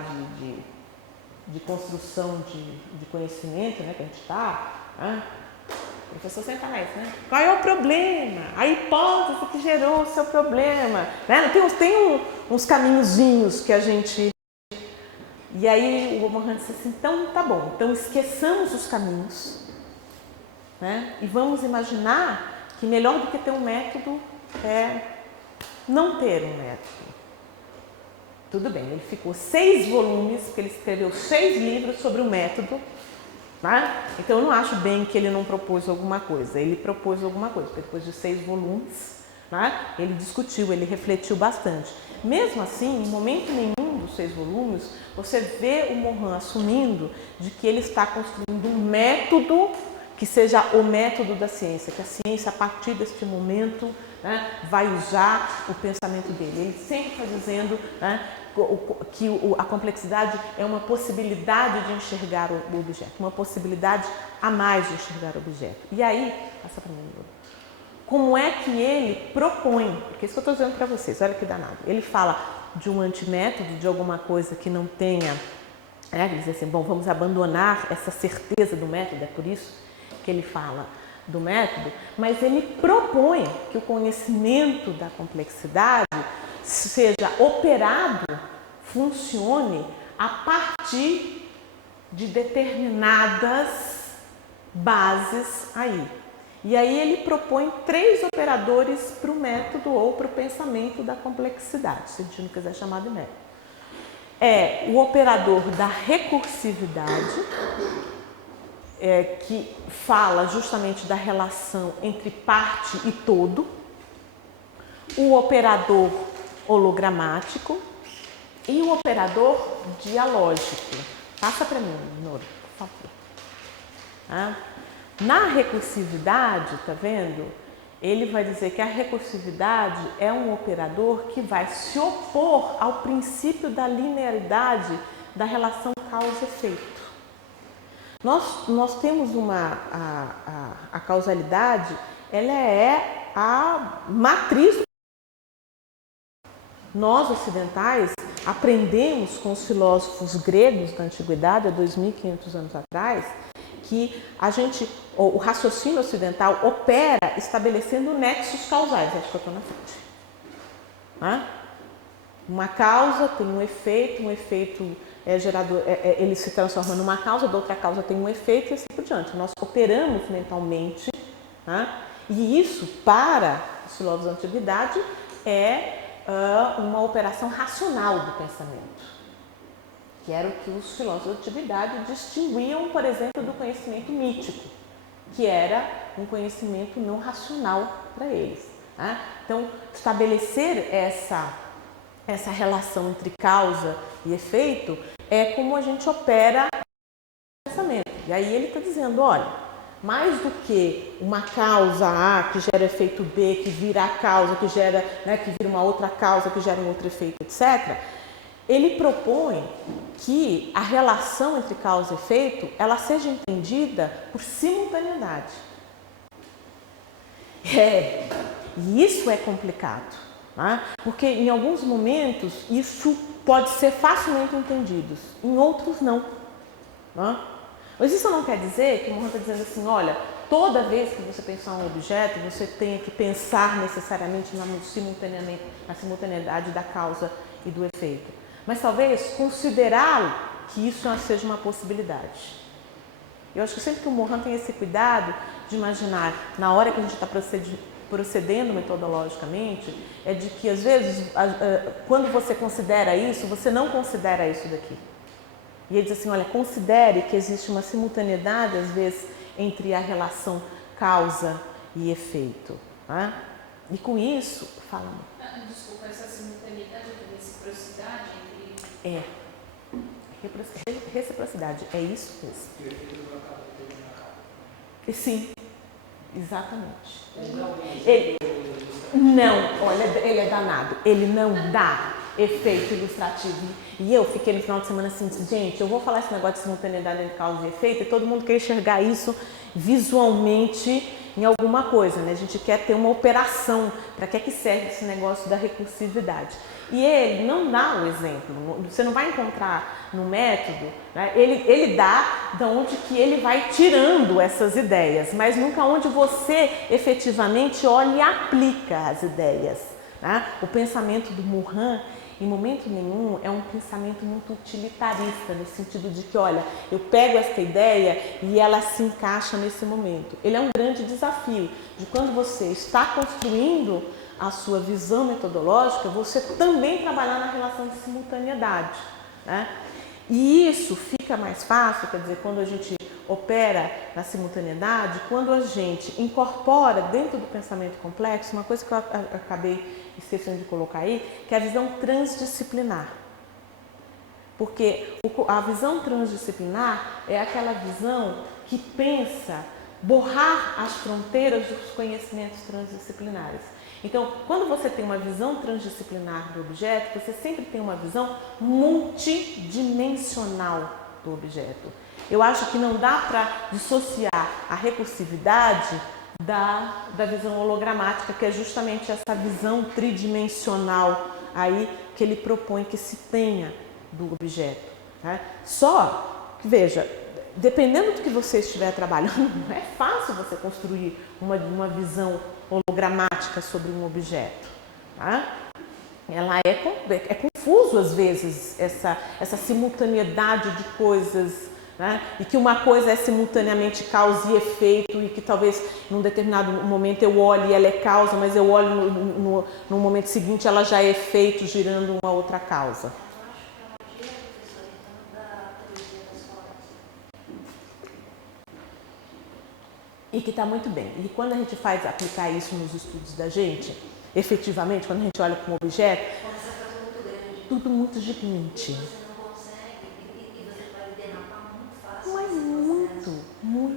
de construção de conhecimento, né, que a gente está, né? O professor sempre fala isso, né? Qual é o problema? A hipótese que gerou o seu problema. Né? Tem uns caminhozinhos que a gente E aí o Mohan disse assim, então tá bom, então esqueçamos os caminhos, né? E vamos imaginar que melhor do que ter um método é não ter um método. Tudo bem, ele ficou 6 volumes, porque ele escreveu 6 livros sobre o método, né? Então eu não acho bem que ele não propôs alguma coisa, ele propôs alguma coisa, porque depois de 6 volumes, né, ele discutiu, ele refletiu bastante. Mesmo assim, em momento nenhum dos 6 volumes, você vê o Mohan assumindo de que ele está construindo um método que seja o método da ciência, que a ciência, a partir deste momento, né, vai usar o pensamento dele. Ele sempre está dizendo, né, que a complexidade é uma possibilidade de enxergar o objeto, uma possibilidade a mais de enxergar o objeto. E aí, passa para mim, como é que ele propõe, porque isso que eu estou dizendo para vocês, olha que danado, ele fala de um antimétodo, de alguma coisa que não tenha, ele diz assim, bom, vamos abandonar essa certeza do método, é por isso que ele fala do método, mas ele propõe que o conhecimento da complexidade seja operado, funcione a partir de determinadas bases aí. E aí ele propõe 3 operadores para o método ou para o pensamento da complexidade, se a gente não quiser chamar de método. É o operador da recursividade, que fala justamente da relação entre parte e todo, o operador hologramático e o operador dialógico. Passa para mim, Nora, por favor. Na recursividade, tá vendo? Ele vai dizer que a recursividade é um operador que vai se opor ao princípio da linearidade da relação causa-efeito. Nós temos a causalidade, ela é a matriz. Nós ocidentais aprendemos com os filósofos gregos da antiguidade, há 2.500 anos atrás, que o raciocínio ocidental opera estabelecendo nexos causais. Acho que eu estou na frente. Uma causa tem um efeito é gerador, ele se transforma numa causa, da outra causa tem um efeito e assim por diante. Nós operamos mentalmente, e isso, para os filósofos da antiguidade, é uma operação racional do pensamento, que era o que os filósofos da antiguidade distinguiam, por exemplo, do conhecimento mítico, que era um conhecimento não racional para eles. Então, estabelecer essa relação entre causa e efeito é como a gente opera o pensamento. E aí ele está dizendo, olha, mais do que uma causa A que gera efeito B, que vira a causa, que gera, que vira uma outra causa, que gera um outro efeito, etc., ele propõe que a relação entre causa e efeito ela seja entendida por simultaneidade. E isso é complicado, porque em alguns momentos isso pode ser facilmente entendido, em outros não. Mas isso não quer dizer que o Mohan está dizendo assim, olha, toda vez que você pensar um objeto, você tem que pensar necessariamente na simultaneidade da causa e do efeito. Mas talvez considerá-lo que isso seja uma possibilidade. Eu acho que sempre que o Mohan tem esse cuidado de imaginar, na hora que a gente está procedendo metodologicamente, é de que às vezes, quando você considera isso, você não considera isso daqui. E ele diz assim, olha, considere que existe uma simultaneidade, às vezes, entre a relação causa e efeito. E com isso, fala. Desculpa, essa simultaneidade de reciprocidade entre... Reciprocidade, é isso mesmo. E o efeito do acaba determina a causa. Sim, exatamente. Olha, ele é danado, ele não dá efeito ilustrativo. E eu fiquei no final de semana assim, gente, eu vou falar esse negócio de simultaneidade entre causa e efeito e todo mundo quer enxergar isso visualmente em alguma coisa, né? A gente quer ter uma operação, para que serve esse negócio da recursividade. E ele não dá o exemplo, você não vai encontrar no método, né? Ele dá de onde que ele vai tirando essas ideias, mas nunca onde você efetivamente olha e aplica as ideias. Né? O pensamento do Morin, em momento nenhum, é um pensamento muito utilitarista, no sentido de que, olha, eu pego essa ideia e ela se encaixa nesse momento. Ele é um grande desafio de quando você está construindo a sua visão metodológica, você também trabalhar na relação de simultaneidade. Né? E isso fica mais fácil, quer dizer, quando a gente opera na simultaneidade, quando a gente incorpora dentro do pensamento complexo, uma coisa que eu acabei esquecendo de colocar aí, que é a visão transdisciplinar. Porque a visão transdisciplinar é aquela visão que pensa borrar as fronteiras dos conhecimentos transdisciplinares. Então, quando você tem uma visão transdisciplinar do objeto, você sempre tem uma visão multidimensional do objeto. Eu acho que não dá para dissociar a recursividade da visão hologramática, que é justamente essa visão tridimensional aí que ele propõe que se tenha do objeto. Né? Só que, veja, dependendo do que você estiver trabalhando, não é fácil você construir uma visão hologramática sobre um objeto. Tá? Ela é confuso às vezes essa simultaneidade de coisas, né? E que uma coisa é simultaneamente causa e efeito e que talvez num determinado momento eu olhe e ela é causa, mas eu olho no momento seguinte ela já é efeito girando uma outra causa. E que está muito bem. E quando a gente faz aplicar isso nos estudos da gente, efetivamente, quando a gente olha para um objeto, tudo muito gigante. Você não consegue e você vai derrapar muito fácil. Mas muito.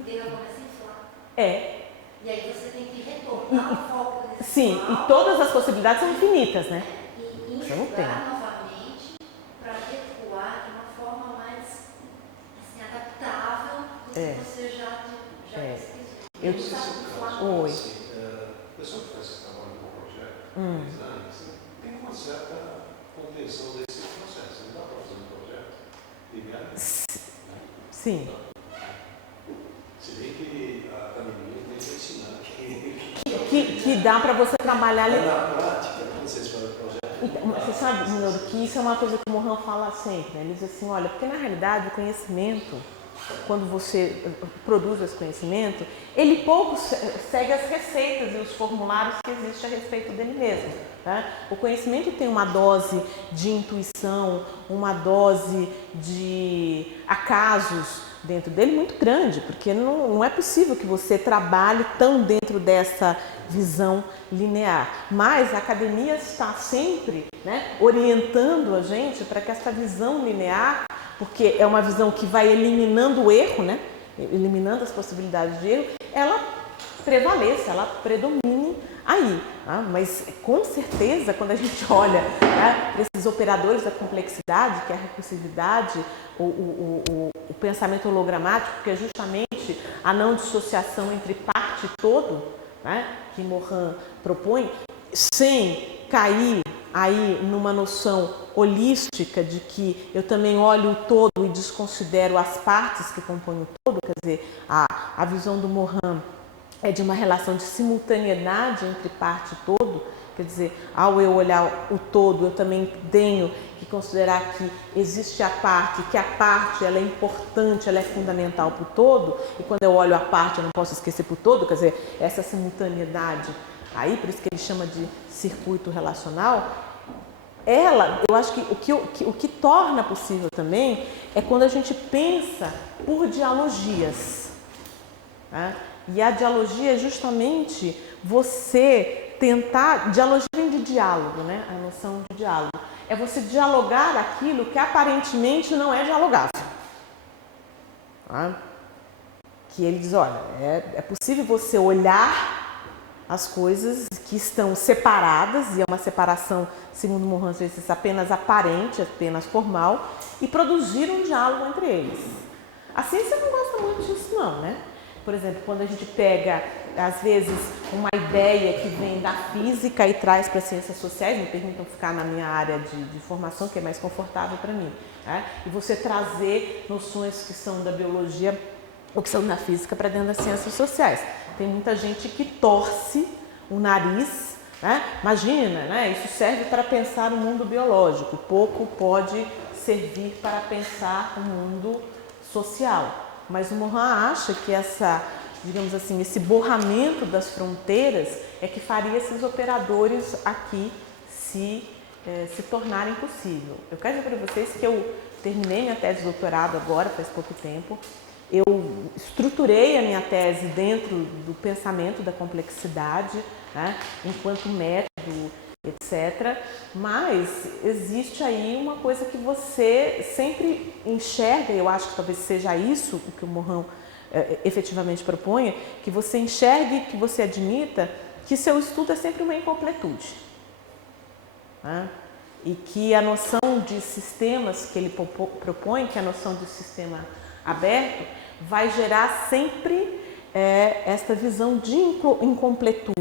Ele começa a inflar. É. E aí você tem que retornar o foco desse Sim, e todas as possibilidades são infinitas, né? E Você não tem. inflar novamente para recuar de uma forma mais assim, adaptável do que você já pesquisou. Oi. O pessoal que faz esse trabalho com o projeto, design, tem uma certa compreensão desse processo. Não dá para fazer um projeto linear? Sim. Se bem que a academia tem que ensinar Que dá para você trabalhar ali. na prática, quando vocês fazem o projeto. Você sabe, Minoro, que isso é uma coisa que o Morin fala sempre, né? Ele diz assim, olha, porque na realidade o conhecimento, quando você produz esse conhecimento, ele pouco segue as receitas e os formulários que existem a respeito dele mesmo. Tá? O conhecimento tem uma dose de intuição, uma dose de acasos dentro dele muito grande, porque não é possível que você trabalhe tão dentro dessa visão linear. Mas a academia está sempre, né, orientando a gente para que essa visão linear, porque é uma visão que vai eliminando o erro, né, eliminando as possibilidades de erro, ela prevaleça, ela predomine aí. Tá? Mas com certeza, quando a gente olha, né, para esses operadores da complexidade, que é a recursividade, o pensamento hologramático, que é justamente a não dissociação entre parte e todo, né, que Morin propõe, sem cair aí numa noção holística de que eu também olho o todo e desconsidero as partes que compõem o todo, quer dizer, a visão do Morin é de uma relação de simultaneidade entre parte e todo, quer dizer, ao eu olhar o todo, eu também tenho que considerar que existe a parte, que a parte ela é importante, ela é fundamental para o todo, e quando eu olho a parte eu não posso esquecer para o todo, quer dizer, essa simultaneidade aí, por isso que ele chama de circuito relacional, eu acho que o que torna possível também é quando a gente pensa por dialogias. Tá? E a dialogia é justamente você tentar, dialogia vem de diálogo, né? A noção de diálogo. É você dialogar aquilo que aparentemente não é dialogável. Tá? Que ele diz, olha, é possível você olhar as coisas que estão separadas, e é uma separação, segundo Morin, às vezes apenas aparente, apenas formal, e produzir um diálogo entre eles. A ciência não gosta muito disso não, né? Por exemplo, quando a gente pega, às vezes, uma ideia que vem da física e traz para as ciências sociais, me permitam ficar na minha área de formação, que é mais confortável para mim, né? E você trazer noções que são da biologia ou que são da física para dentro das ciências sociais. Tem muita gente que torce o nariz, Né? Imagina, né? Isso serve para pensar o mundo biológico, pouco pode servir para pensar o mundo social. Mas o Morin acha que digamos assim, esse borramento das fronteiras é que faria esses operadores aqui se tornarem possível. Eu quero dizer para vocês que eu terminei minha tese de doutorado agora, faz pouco tempo. Eu estruturei a minha tese dentro do pensamento da complexidade, né, enquanto método, etc. Mas existe aí uma coisa que você sempre enxerga, eu acho que talvez seja isso o que o Morin efetivamente proponha, que você enxergue, que você admita que seu estudo é sempre uma incompletude. Né? E que a noção de sistemas que ele propõe, que é a noção de sistema aberto, vai gerar sempre esta visão de incompletude.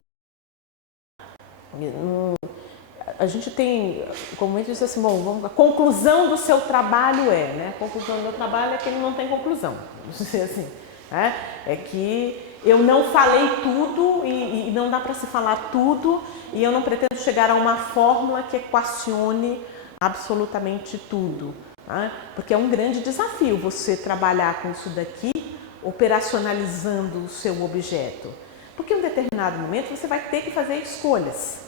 A gente tem, como a gente diz assim, bom, a conclusão do seu trabalho né? A conclusão do meu trabalho é que ele não tem conclusão, vamos dizer assim. Né? É que eu não falei tudo e não dá para se falar tudo e eu não pretendo chegar a uma fórmula que equacione absolutamente tudo. Né? Porque é um grande desafio você trabalhar com isso daqui, operacionalizando o seu objeto. Porque em um determinado momento você vai ter que fazer escolhas.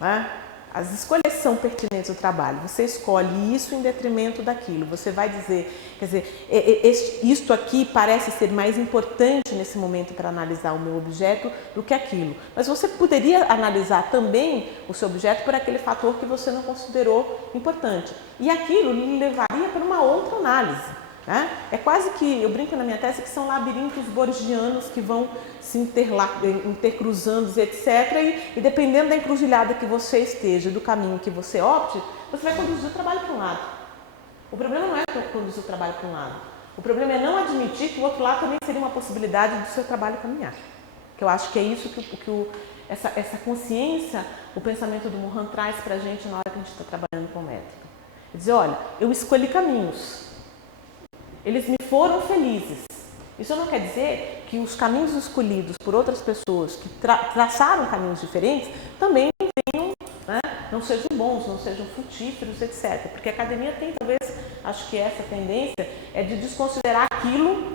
Né? As escolhas são pertinentes ao trabalho. Você escolhe isso em detrimento daquilo. Você vai dizer, quer dizer, isto aqui parece ser mais importante nesse momento para analisar o meu objeto do que aquilo. Mas você poderia analisar também o seu objeto por aquele fator que você não considerou importante. E aquilo lhe levaria para uma outra análise. Né? É quase que, eu brinco na minha tese, que são labirintos borgianos que vão se intercruzando, etc. E dependendo da encruzilhada que você esteja, do caminho que você opte, você vai conduzir o trabalho para um lado. O problema não é conduzir o trabalho para um lado. O problema é não admitir que o outro lado também seria uma possibilidade do seu trabalho caminhar. Que eu acho que é isso que essa consciência, o pensamento do Morin traz para a gente na hora que a gente está trabalhando com métrica. Ele diz, olha, eu escolhi caminhos. Eles me foram felizes. Isso não quer dizer que os caminhos escolhidos por outras pessoas que traçaram caminhos diferentes também tenham, né, não sejam bons, não sejam frutíferos, etc. Porque a academia tem, talvez, acho que essa tendência é de desconsiderar aquilo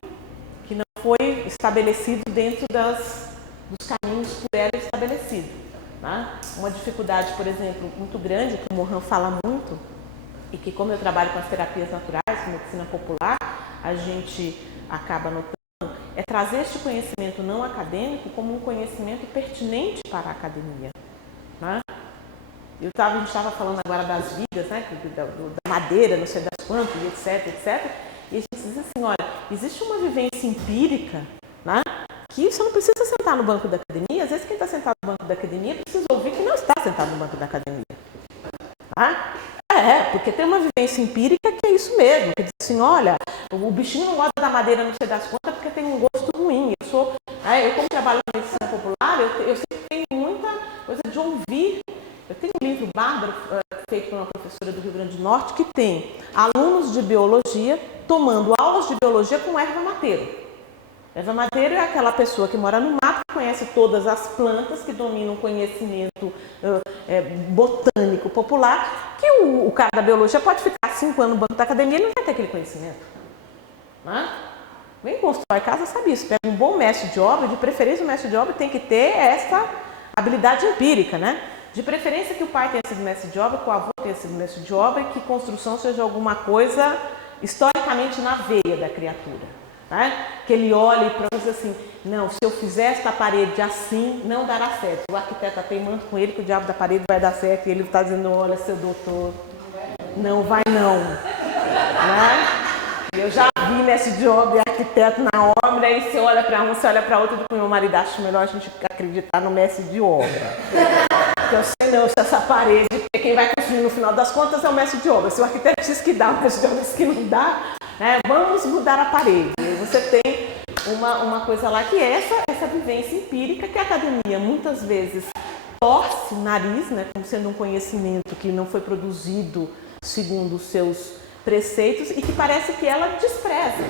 que não foi estabelecido dentro dos caminhos por ela estabelecido. Né? Uma dificuldade, por exemplo, muito grande, que o Morin fala muito, e que como eu trabalho com as terapias naturais, com medicina popular, a gente acaba notando, é trazer este conhecimento não acadêmico como um conhecimento pertinente para a academia. Né? A gente estava falando agora das vigas, né? Da madeira, não sei das quantas, etc, etc. E a gente diz assim, olha, existe uma vivência empírica, né? Que você não precisa sentar no banco da academia. Às vezes quem está sentado no banco da academia precisa ouvir que não está sentado no banco da academia. Tá? Porque tem uma vivência empírica que é isso mesmo, que diz assim, olha, o bichinho não gosta da madeira, não sei das contas, porque tem um gosto ruim. Eu como trabalho com medicina popular, eu sempre tenho muita coisa de ouvir. Eu tenho um livro bárbaro, feito por uma professora do Rio Grande do Norte, que tem alunos de biologia tomando aulas de biologia com erva mateiro. Erva mateiro é aquela pessoa que mora no mato, que conhece todas as plantas, que domina o conhecimento botânico popular, que o cara da biologia pode ficar 5 anos no banco da academia e não vai ter aquele conhecimento. Né? Quem constrói casa sabe isso. Pega um bom mestre de obra, de preferência o mestre de obra tem que ter essa habilidade empírica, né? De preferência que o pai tenha sido mestre de obra, que o avô tenha sido mestre de obra e que construção seja alguma coisa historicamente na veia da criatura. Né? Que ele olhe para dizer assim, não, se eu fizer esta parede assim, não dará certo. O arquiteto está teimando com ele que o diabo da parede vai dar certo e ele está dizendo, olha, seu doutor, não vai não. Né? Eu já vi mestre de obra e arquiteto na obra, e você olha para um, você olha para outro, e digo, meu marido, acho melhor a gente acreditar no mestre de obra. Porque eu sei não, se essa parede, quem vai construir no final das contas é o mestre de obra. Se o arquiteto diz que dá, o mestre de obra diz que não dá, né? Vamos mudar a parede. Você tem uma coisa lá que é essa vivência empírica que a academia muitas vezes torce o nariz, né, como sendo um conhecimento que não foi produzido segundo os seus preceitos e que parece que ela despreza,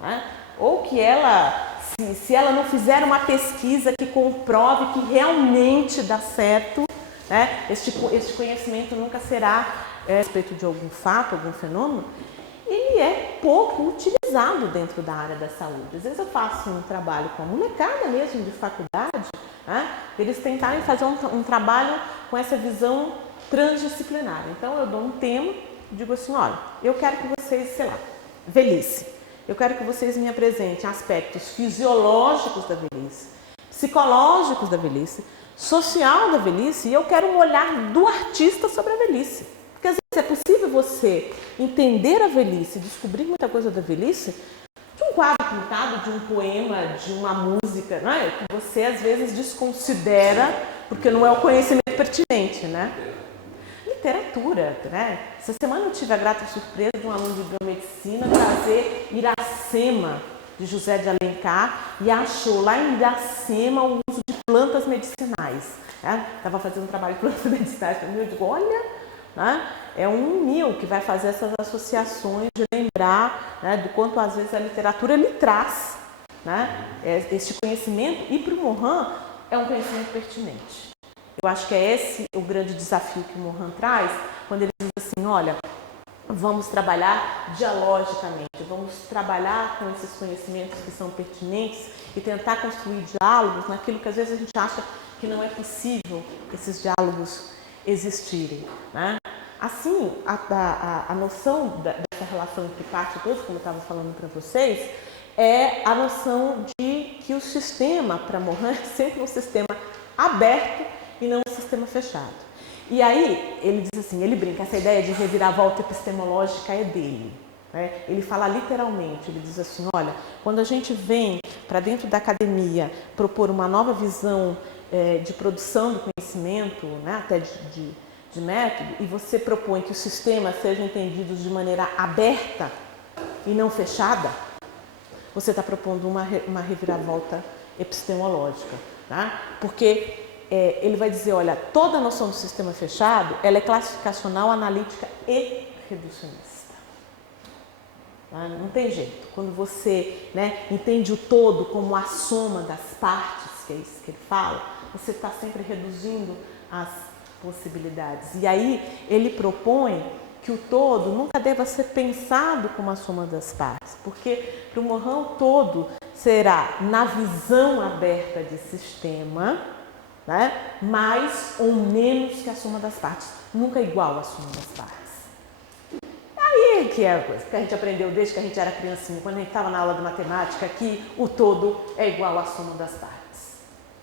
né? Ou que ela se ela não fizer uma pesquisa que comprove que realmente dá certo, né, este conhecimento nunca será a respeito de algum fato, algum fenômeno, ele é pouco utilizado dentro da área da saúde. Às vezes eu faço um trabalho com a molecada mesmo de faculdade, né, eles tentarem fazer um trabalho com essa visão transdisciplinar. Então eu dou um tema, digo assim, olha, eu quero que vocês, sei lá, velhice. Eu quero que vocês me apresentem aspectos fisiológicos da velhice, psicológicos da velhice, social da velhice, e eu quero um olhar do artista sobre a velhice. Porque às vezes é possível você entender a velhice, descobrir muita coisa da velhice, de um quadro pintado, de um poema, de uma música, né, que você às vezes desconsidera porque não é o conhecimento pertinente, né? Literatura, né? Essa semana eu tive a grata surpresa de um aluno de biomedicina trazer Iracema, de José de Alencar, e achou lá em Iracema o uso de plantas medicinais. Estava fazendo um trabalho de plantas medicinais para mim, eu digo, olha, né? É um mil que vai fazer essas associações de lembrar, né, do quanto às vezes a literatura lhe traz, né, este conhecimento, e para o Morin é um conhecimento pertinente. Eu acho que é esse o grande desafio que o Morin traz, quando ele diz assim, olha, vamos trabalhar dialogicamente, vamos trabalhar com esses conhecimentos que são pertinentes e tentar construir diálogos naquilo que às vezes a gente acha que não é possível esses diálogos existirem, né? Assim, a noção dessa relação entre parte e todo, como eu estava falando para vocês, é a noção de que o sistema, para Morin, é sempre um sistema aberto e não um sistema fechado. E aí, ele diz assim, ele brinca, essa ideia de reviravolta epistemológica é dele, né? Ele fala literalmente, ele diz assim, olha, quando a gente vem para dentro da academia propor uma nova visão de produção do conhecimento, né, até de método, e você propõe que os sistemas sejam entendidos de maneira aberta e não fechada, você está propondo uma reviravolta epistemológica, tá? Porque ele vai dizer, olha, toda a noção do sistema fechado, ela é classificacional, analítica e reducionista. Tá? Não tem jeito. Quando você, né, entende o todo como a soma das partes, que é isso que ele fala, você está sempre reduzindo as possibilidades. E aí ele propõe que o todo nunca deva ser pensado como a soma das partes, porque para o Morin o todo será, na visão aberta de sistema, né, mais ou menos que a soma das partes, nunca igual à soma das partes. Aí que é a coisa que a gente aprendeu desde que a gente era criancinha, quando a gente estava na aula de matemática, que o todo é igual à soma das partes,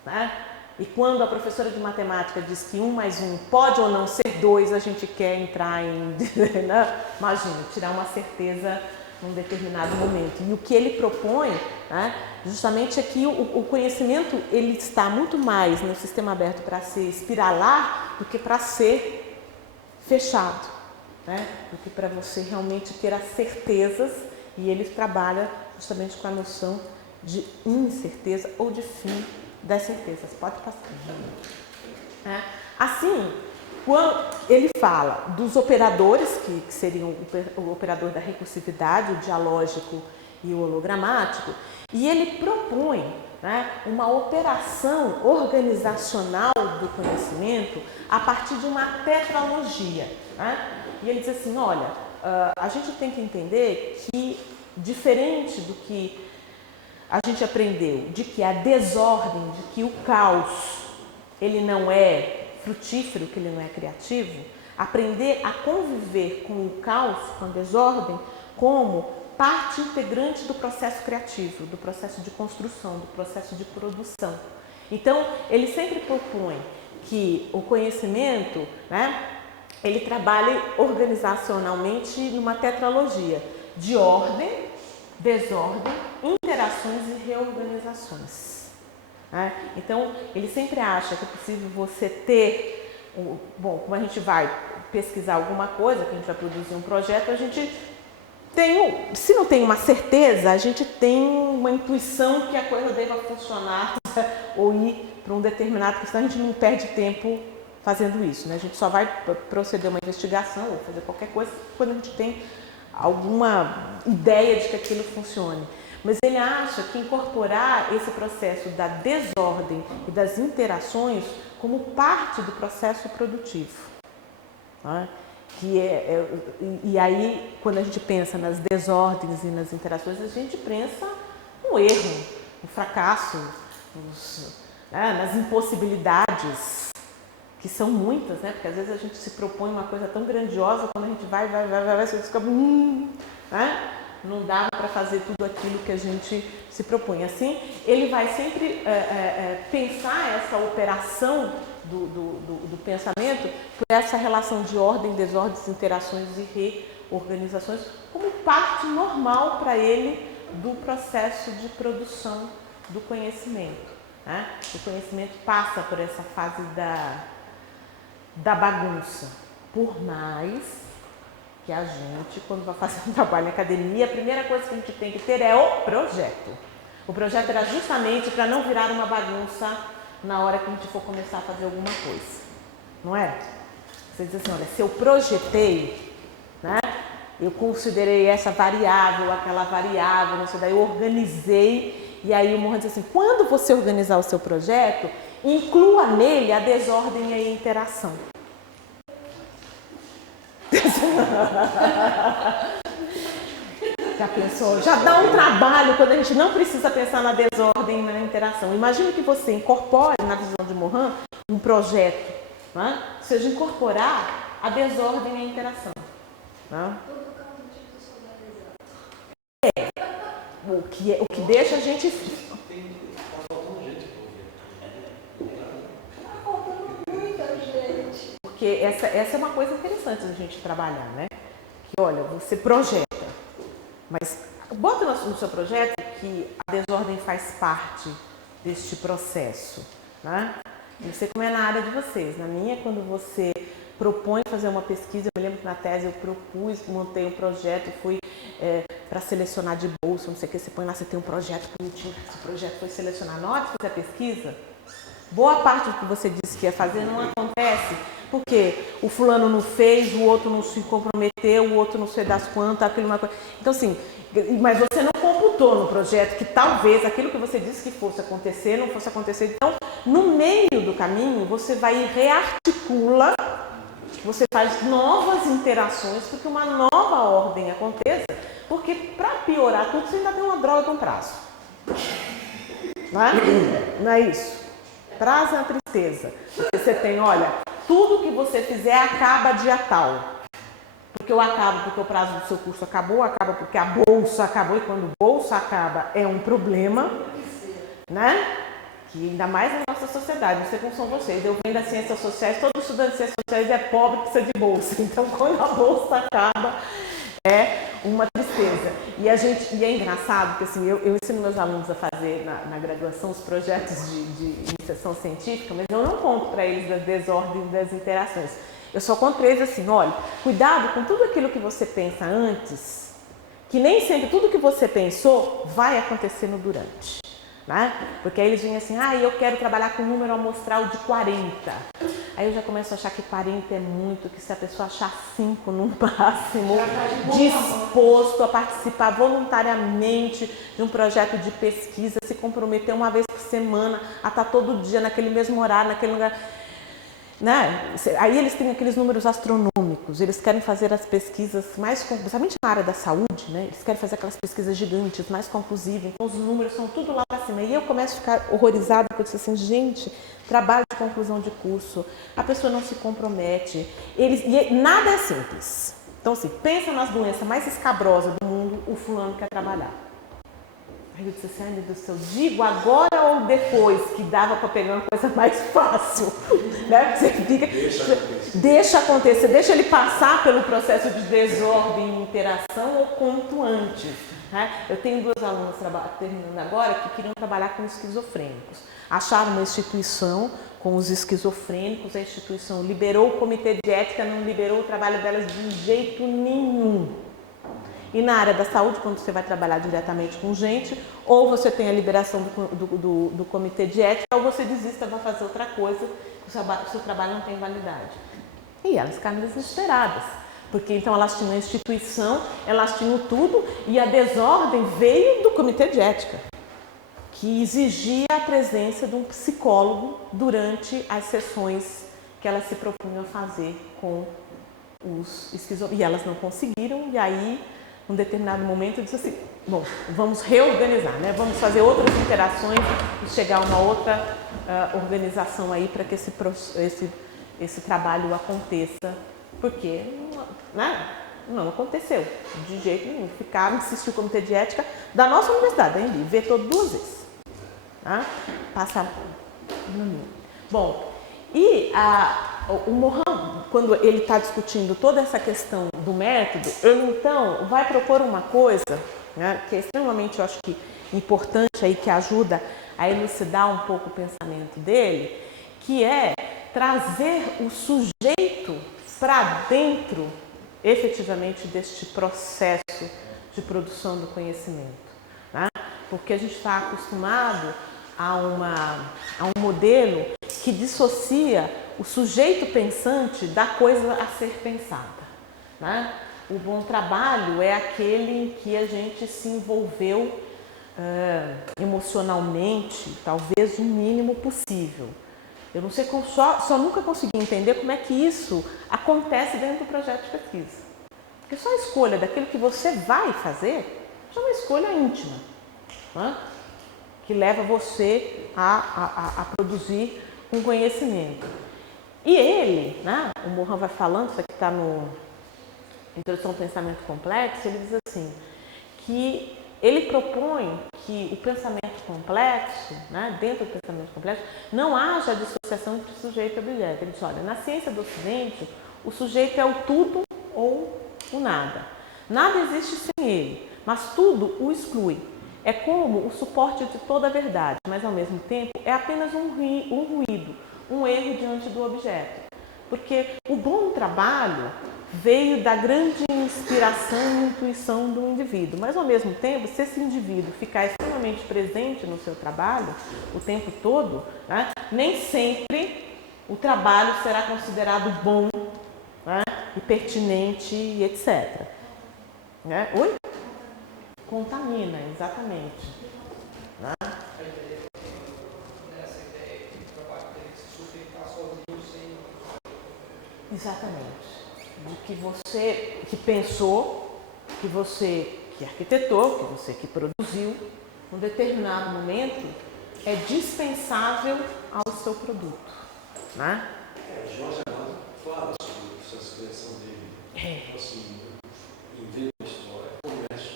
né? E quando a professora de matemática diz que 1 mais 1 pode ou não ser 2, a gente quer entrar em... Né? Imagina, tirar uma certeza num determinado momento. E o que ele propõe, né, justamente é que o conhecimento ele está muito mais no sistema aberto para ser espiralar do que para ser fechado, né? Do que para você realmente ter as certezas, e ele trabalha justamente com a noção de incerteza ou de fim das certezas. Pode passar. Assim, quando ele fala dos operadores, que seriam o operador da recursividade, o dialógico e o hologramático, e ele propõe, né, uma operação organizacional do conhecimento a partir de uma tetralogia, né? E ele diz assim, olha, a gente tem que entender que, diferente do que a gente aprendeu, de que a desordem, de que o caos, ele não é frutífero, que ele não é criativo, aprender a conviver com o caos, com a desordem, como parte integrante do processo criativo, do processo de construção, do processo de produção. Então, ele sempre propõe que o conhecimento, né, ele trabalhe organizacionalmente numa tetralogia de ordem, desordem, interações e reorganizações. Né? Então, ele sempre acha que é possível você ter, bom, como a gente vai pesquisar alguma coisa, que a gente vai produzir um projeto, a gente tem, se não tem uma certeza, a gente tem uma intuição que a coisa deva funcionar ou ir para um determinado, porque senão a gente não perde tempo fazendo isso, né? A gente só vai proceder uma investigação ou fazer qualquer coisa quando a gente tem alguma ideia de que aquilo funcione. Mas ele acha que incorporar esse processo da desordem e das interações como parte do processo produtivo. Né? E aí, quando a gente pensa nas desordens e nas interações, a gente pensa no erro, no fracasso, nas impossibilidades, que são muitas, né? Porque às vezes a gente se propõe uma coisa tão grandiosa, quando a gente vai, você descobre, né? Não dá para fazer tudo aquilo que a gente se propõe. Assim, ele vai sempre pensar essa operação do pensamento por essa relação de ordem, desordens, interações e reorganizações como parte normal para ele do processo de produção do conhecimento. Né? O conhecimento passa por essa fase da bagunça, por mais que a gente, quando vai fazer um trabalho na academia, a primeira coisa que a gente tem que ter é o projeto. O projeto era justamente para não virar uma bagunça na hora que a gente for começar a fazer alguma coisa, não é? Você diz assim, olha, se eu projetei, né, eu considerei essa variável, aquela variável, não sei, daí eu organizei, e aí o Mohan diz assim, quando você organizar o seu projeto, inclua nele a desordem e a interação. Já pensou? Já dá um trabalho quando a gente não precisa pensar na desordem e na interação. Imagine que você incorpore na visão de Mohan um projeto, né? Ou seja, incorporar a desordem e a interação. Né? O que deixa a gente... Porque essa é uma coisa interessante da gente trabalhar, né? Que, olha, você projeta, mas bota no seu projeto que a desordem faz parte deste processo, né? Não sei como é na área de vocês. Na minha, quando você propõe fazer uma pesquisa, eu me lembro que na tese eu propus, montei um projeto, fui para selecionar de bolsa, não sei o que, você põe lá, você tem um projeto bonitinho, esse projeto foi selecionado. Na hora de fazer a pesquisa, boa parte do que você disse que ia fazer não acontece, porque o fulano não fez, o outro não se comprometeu, o outro não sei das quantas, aquilo uma coisa. Então, assim, mas você não computou no projeto que talvez aquilo que você disse que fosse acontecer, não fosse acontecer. Então, no meio do caminho, você vai e rearticula, você faz novas interações para que uma nova ordem aconteça, porque para piorar tudo, você ainda tem uma droga com prazo. Não é isso? Prazo é a tristeza. Você tem, olha, tudo que você fizer acaba dia tal. Porque eu acabo porque o prazo do seu curso acabou, acaba porque a bolsa acabou, e quando a bolsa acaba é um problema, né? Que ainda mais na nossa sociedade, não sei como são vocês, eu venho das ciências sociais, todo estudante de ciências sociais é pobre, precisa de bolsa. Então, quando a bolsa acaba, é uma tristeza. E é engraçado, porque assim, eu ensino meus alunos a fazer na graduação os projetos de iniciação científica, mas eu não conto para eles das desordens e das interações. Eu só conto para eles assim, olha, cuidado com tudo aquilo que você pensa antes, que nem sempre tudo que você pensou vai acontecer no durante. Né? Porque aí eles vêm assim, eu quero trabalhar com um número amostral de 40. Aí eu já começo a achar que 40 é muito, que se a pessoa achar 5 no máximo, disposto a participar voluntariamente de um projeto de pesquisa, se comprometer uma vez por semana, a estar todo dia naquele mesmo horário, naquele lugar. Né? Aí eles têm aqueles números astronômicos, eles querem fazer as pesquisas mais, principalmente na área da saúde, né? Eles querem fazer aquelas pesquisas gigantes, mais conclusivas, então os números são tudo lá para cima. E eu começo a ficar horrorizada, porque eu disse assim, gente, trabalho de conclusão de curso, a pessoa não se compromete, nada é simples. Então assim, pensa nas doenças mais escabrosas do mundo, o fulano quer trabalhar. Aí eu disse assim, ai meu Deus do céu, digo agora ou depois, que dava para pegar uma coisa mais fácil, né? Você fica, deixa acontecer, deixa ele passar pelo processo de desordem e interação ou quanto antes. Né? Eu tenho 2 alunos terminando agora que queriam trabalhar com esquizofrênicos. Acharam uma instituição com os esquizofrênicos, a instituição liberou o comitê de ética, não liberou o trabalho delas de jeito nenhum. E na área da saúde, quando você vai trabalhar diretamente com gente, ou você tem a liberação do comitê de ética, ou você desista, vai fazer outra coisa, o seu trabalho não tem validade. E elas ficaram desesperadas, Porque então elas tinham a instituição, elas tinham tudo, e a desordem veio do comitê de ética, que exigia a presença de um psicólogo durante as sessões que elas se propunham a fazer com os esquizofrênicos. E elas não conseguiram, e aí, num determinado momento, eu disse assim, bom, vamos reorganizar, né? Vamos fazer outras interações e chegar a uma outra organização aí para que esse trabalho aconteça, porque né, não aconteceu de jeito nenhum. Insistiu o comitê de ética da nossa universidade, hein? Vetou 2 vezes. Tá? Passa. Bom, e o Mohan, quando ele está discutindo toda essa questão do método, ele então vai propor uma coisa, né, que é extremamente, eu acho que importante aí, que ajuda a elucidar um pouco o pensamento dele, que é trazer o sujeito para dentro, efetivamente, deste processo de produção do conhecimento. Né? Porque a gente está acostumado a um modelo que dissocia o sujeito pensante da coisa a ser pensada. Né? O bom trabalho é aquele em que a gente se envolveu emocionalmente, talvez o mínimo possível. Eu não sei como, só nunca consegui entender como é que isso acontece dentro do projeto de pesquisa. Porque só a escolha daquilo que você vai fazer é uma escolha íntima, né? Que leva você a produzir um conhecimento. E ele, né, o Mohan vai falando, isso aqui está no Introdução ao Pensamento Complexo, ele diz assim, que ele propõe que o pensamento complexo, né, dentro do pensamento complexo, não haja dissociação entre sujeito e objeto. Ele diz, olha, na ciência do Ocidente, o sujeito é o tudo ou o nada. Nada existe sem ele, mas tudo o exclui. É como o suporte de toda a verdade, mas ao mesmo tempo é apenas um ruído, um erro diante do objeto. Porque o bom trabalho veio da grande inspiração e intuição do indivíduo, mas ao mesmo tempo, se esse indivíduo ficar extremamente presente no seu trabalho o tempo todo, né, nem sempre o trabalho será considerado bom, né, e pertinente e etc. Né? Oi? Contamina, exatamente. Né? Nessa ideia que o trabalho tem que se sustentar sozinho sem... Exatamente. De que você que pensou, que você que arquitetou, que você que produziu, num determinado momento, é dispensável ao seu produto. Né? Jorge Amado fala sobre essa criação dele. Assim, inventa uma história, começa,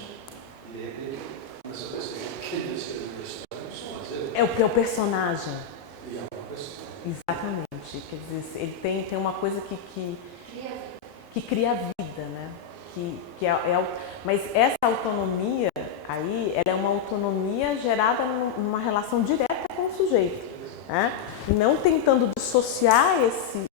e ele começa a perceber que ele escreveu uma história, não só mas É o personagem. E é uma pessoa. Exatamente. Quer dizer, ele tem uma coisa que cria vida, né? Mas essa autonomia aí, ela é uma autonomia gerada numa relação direta com o sujeito, né? Não tentando dissociar esse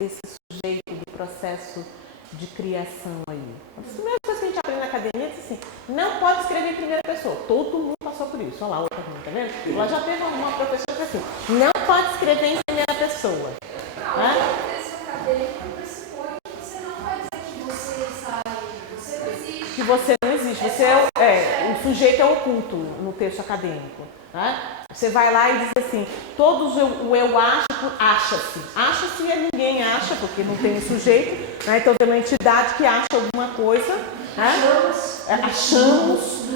sujeito do processo de criação aí. As primeiras coisas que a gente aprende na academia é assim, não pode escrever em primeira pessoa. Todo mundo passou por isso. Olha lá, outra coisa, tá vendo? Ela já teve uma professora que assim, não pode escrever em primeira pessoa. Não, o texto acadêmico pressupõe que você não vai dizer que você sabe, você não existe. Que você não existe, você o sujeito é oculto no texto acadêmico. Né? Você vai lá e diz assim, todos o eu acho, acha-se. Acha-se e ninguém acha, porque não tem um sujeito, né? Então tem uma entidade que acha alguma coisa. Né? Achamos.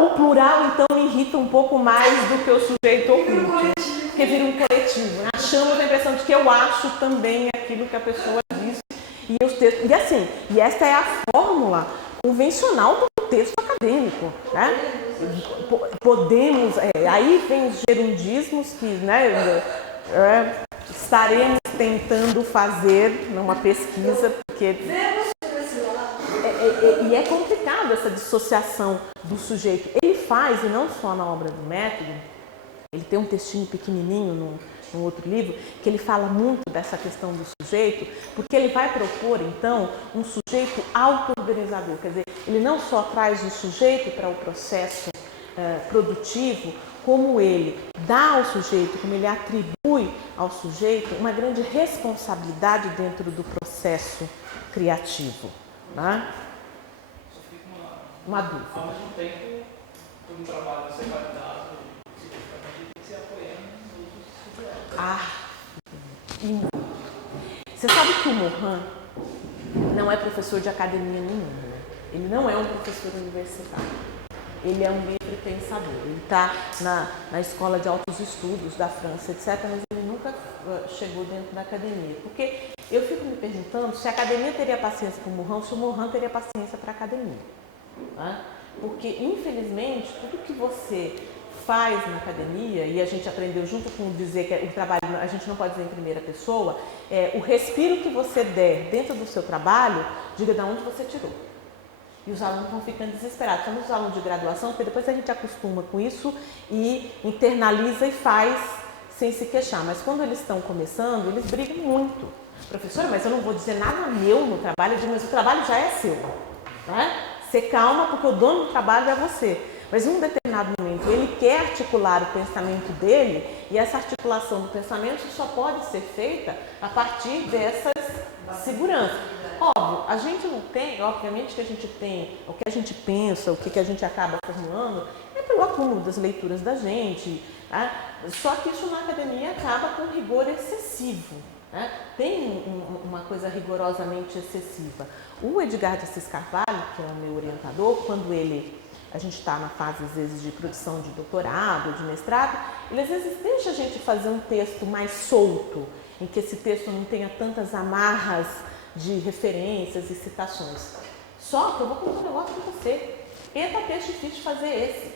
O plural, então, irrita um pouco mais do que o sujeito oculto, porque vira um coletivo. Né? Achamos a impressão de que eu acho também aquilo que a pessoa disse. E assim, e esta é a fórmula convencional do texto acadêmico. Né? Podemos, aí vem os gerundismos que, né, estaremos tentando fazer numa pesquisa, porque e é complicado essa dissociação do sujeito. Ele faz, e não só na obra do método, ele tem um textinho pequenininho num outro livro, que ele fala muito dessa questão do sujeito, porque ele vai propor, então, um sujeito auto-organizador. Quer dizer, ele não só traz o sujeito para o processo produtivo, como ele dá ao sujeito, como ele atribui ao sujeito uma grande responsabilidade dentro do processo criativo. Né? Só fica Uma dúvida. ao mesmo tempo, todo um trabalho ser validado, cientificamente, tem que ser apoiando os estudantes. Você sabe que o Mohan não é professor de academia nenhuma, né? Ele não é um professor universitário. Ele é um livre pensador. Ele está na escola de altos estudos da França, etc., mas ele nunca chegou dentro da academia. Porque eu fico me perguntando se a academia teria paciência para o Mohan, se o Mohan teria paciência para a academia. Né? Porque, infelizmente, tudo que você faz na academia, e a gente aprendeu junto com dizer que o trabalho, a gente não pode dizer em primeira pessoa, o respiro que você der dentro do seu trabalho, diga de onde você tirou. E os alunos vão ficando desesperados. Somos os alunos de graduação, porque depois a gente acostuma com isso e internaliza e faz sem se queixar. Mas quando eles estão começando, eles brigam muito. Professora, mas eu não vou dizer nada meu no trabalho, eu digo, mas o trabalho já é seu. Né? Você calma, porque o dono do trabalho é você. Mas em um determinado momento ele quer articular o pensamento dele e essa articulação do pensamento só pode ser feita a partir dessas seguranças. Óbvio, a gente não tem, obviamente que a gente tem o que a gente pensa, o que a gente acaba formulando, é pelo acúmulo das leituras da gente. Né? Só que isso na academia acaba com rigor excessivo. Né? Tem uma coisa rigorosamente excessiva. O Edgar de Assis Carvalho, que é o meu orientador, quando a gente está na fase, às vezes, de produção de doutorado, de mestrado, ele às vezes deixa a gente fazer um texto mais solto, em que esse texto não tenha tantas amarras de referências e citações. Só que eu vou contar um negócio para você. Eita, texto difícil de fazer esse.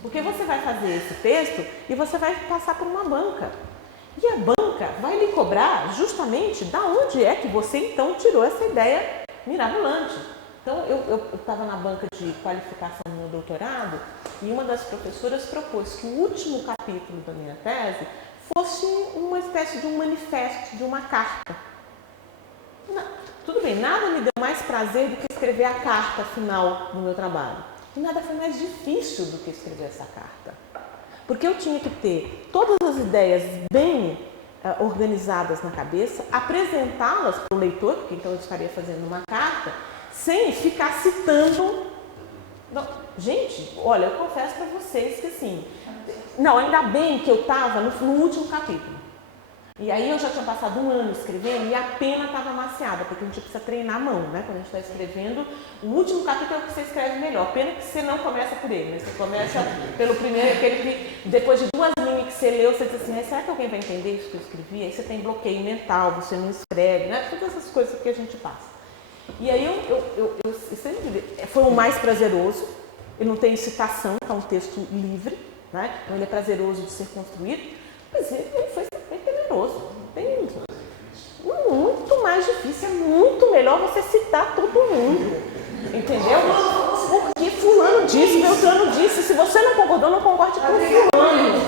Porque você vai fazer esse texto e você vai passar por uma banca. E a banca vai lhe cobrar justamente da onde é que você então tirou essa ideia mirabolante. Então, eu estava na banca de qualificação do meu doutorado e uma das professoras propôs que o último capítulo da minha tese fosse uma espécie de um manifesto, de uma carta. Tudo bem, nada me deu mais prazer do que escrever a carta final do meu trabalho. E nada foi mais difícil do que escrever essa carta. Porque eu tinha que ter todas as ideias bem organizadas na cabeça, apresentá-las para o leitor, porque então eu estaria fazendo uma carta, sem ficar citando. Não, gente, olha, eu confesso para vocês que assim, não, ainda bem que eu estava no último capítulo. E aí eu já tinha passado um ano escrevendo e a pena estava amaciada, porque a gente precisa treinar a mão, né? Quando a gente está escrevendo, o último capítulo é o que você escreve melhor. Pena que você não começa por ele, né? Você começa pelo primeiro, aquele que depois de 2 linhas que você leu, você diz assim, será que alguém vai entender isso que eu escrevi? Aí você tem bloqueio mental, você não escreve, né? Todas essas coisas que a gente passa. E aí eu sempre, foi o mais prazeroso, eu não tenho citação, é um texto livre, né? Então ele é prazeroso de ser construído, mas ele foi sempre temeroso. Tem muito mais difícil, é muito melhor você citar todo mundo, entendeu? Porque fulano disse, Beltrano disse, se você não concordou, não concorde com fulano,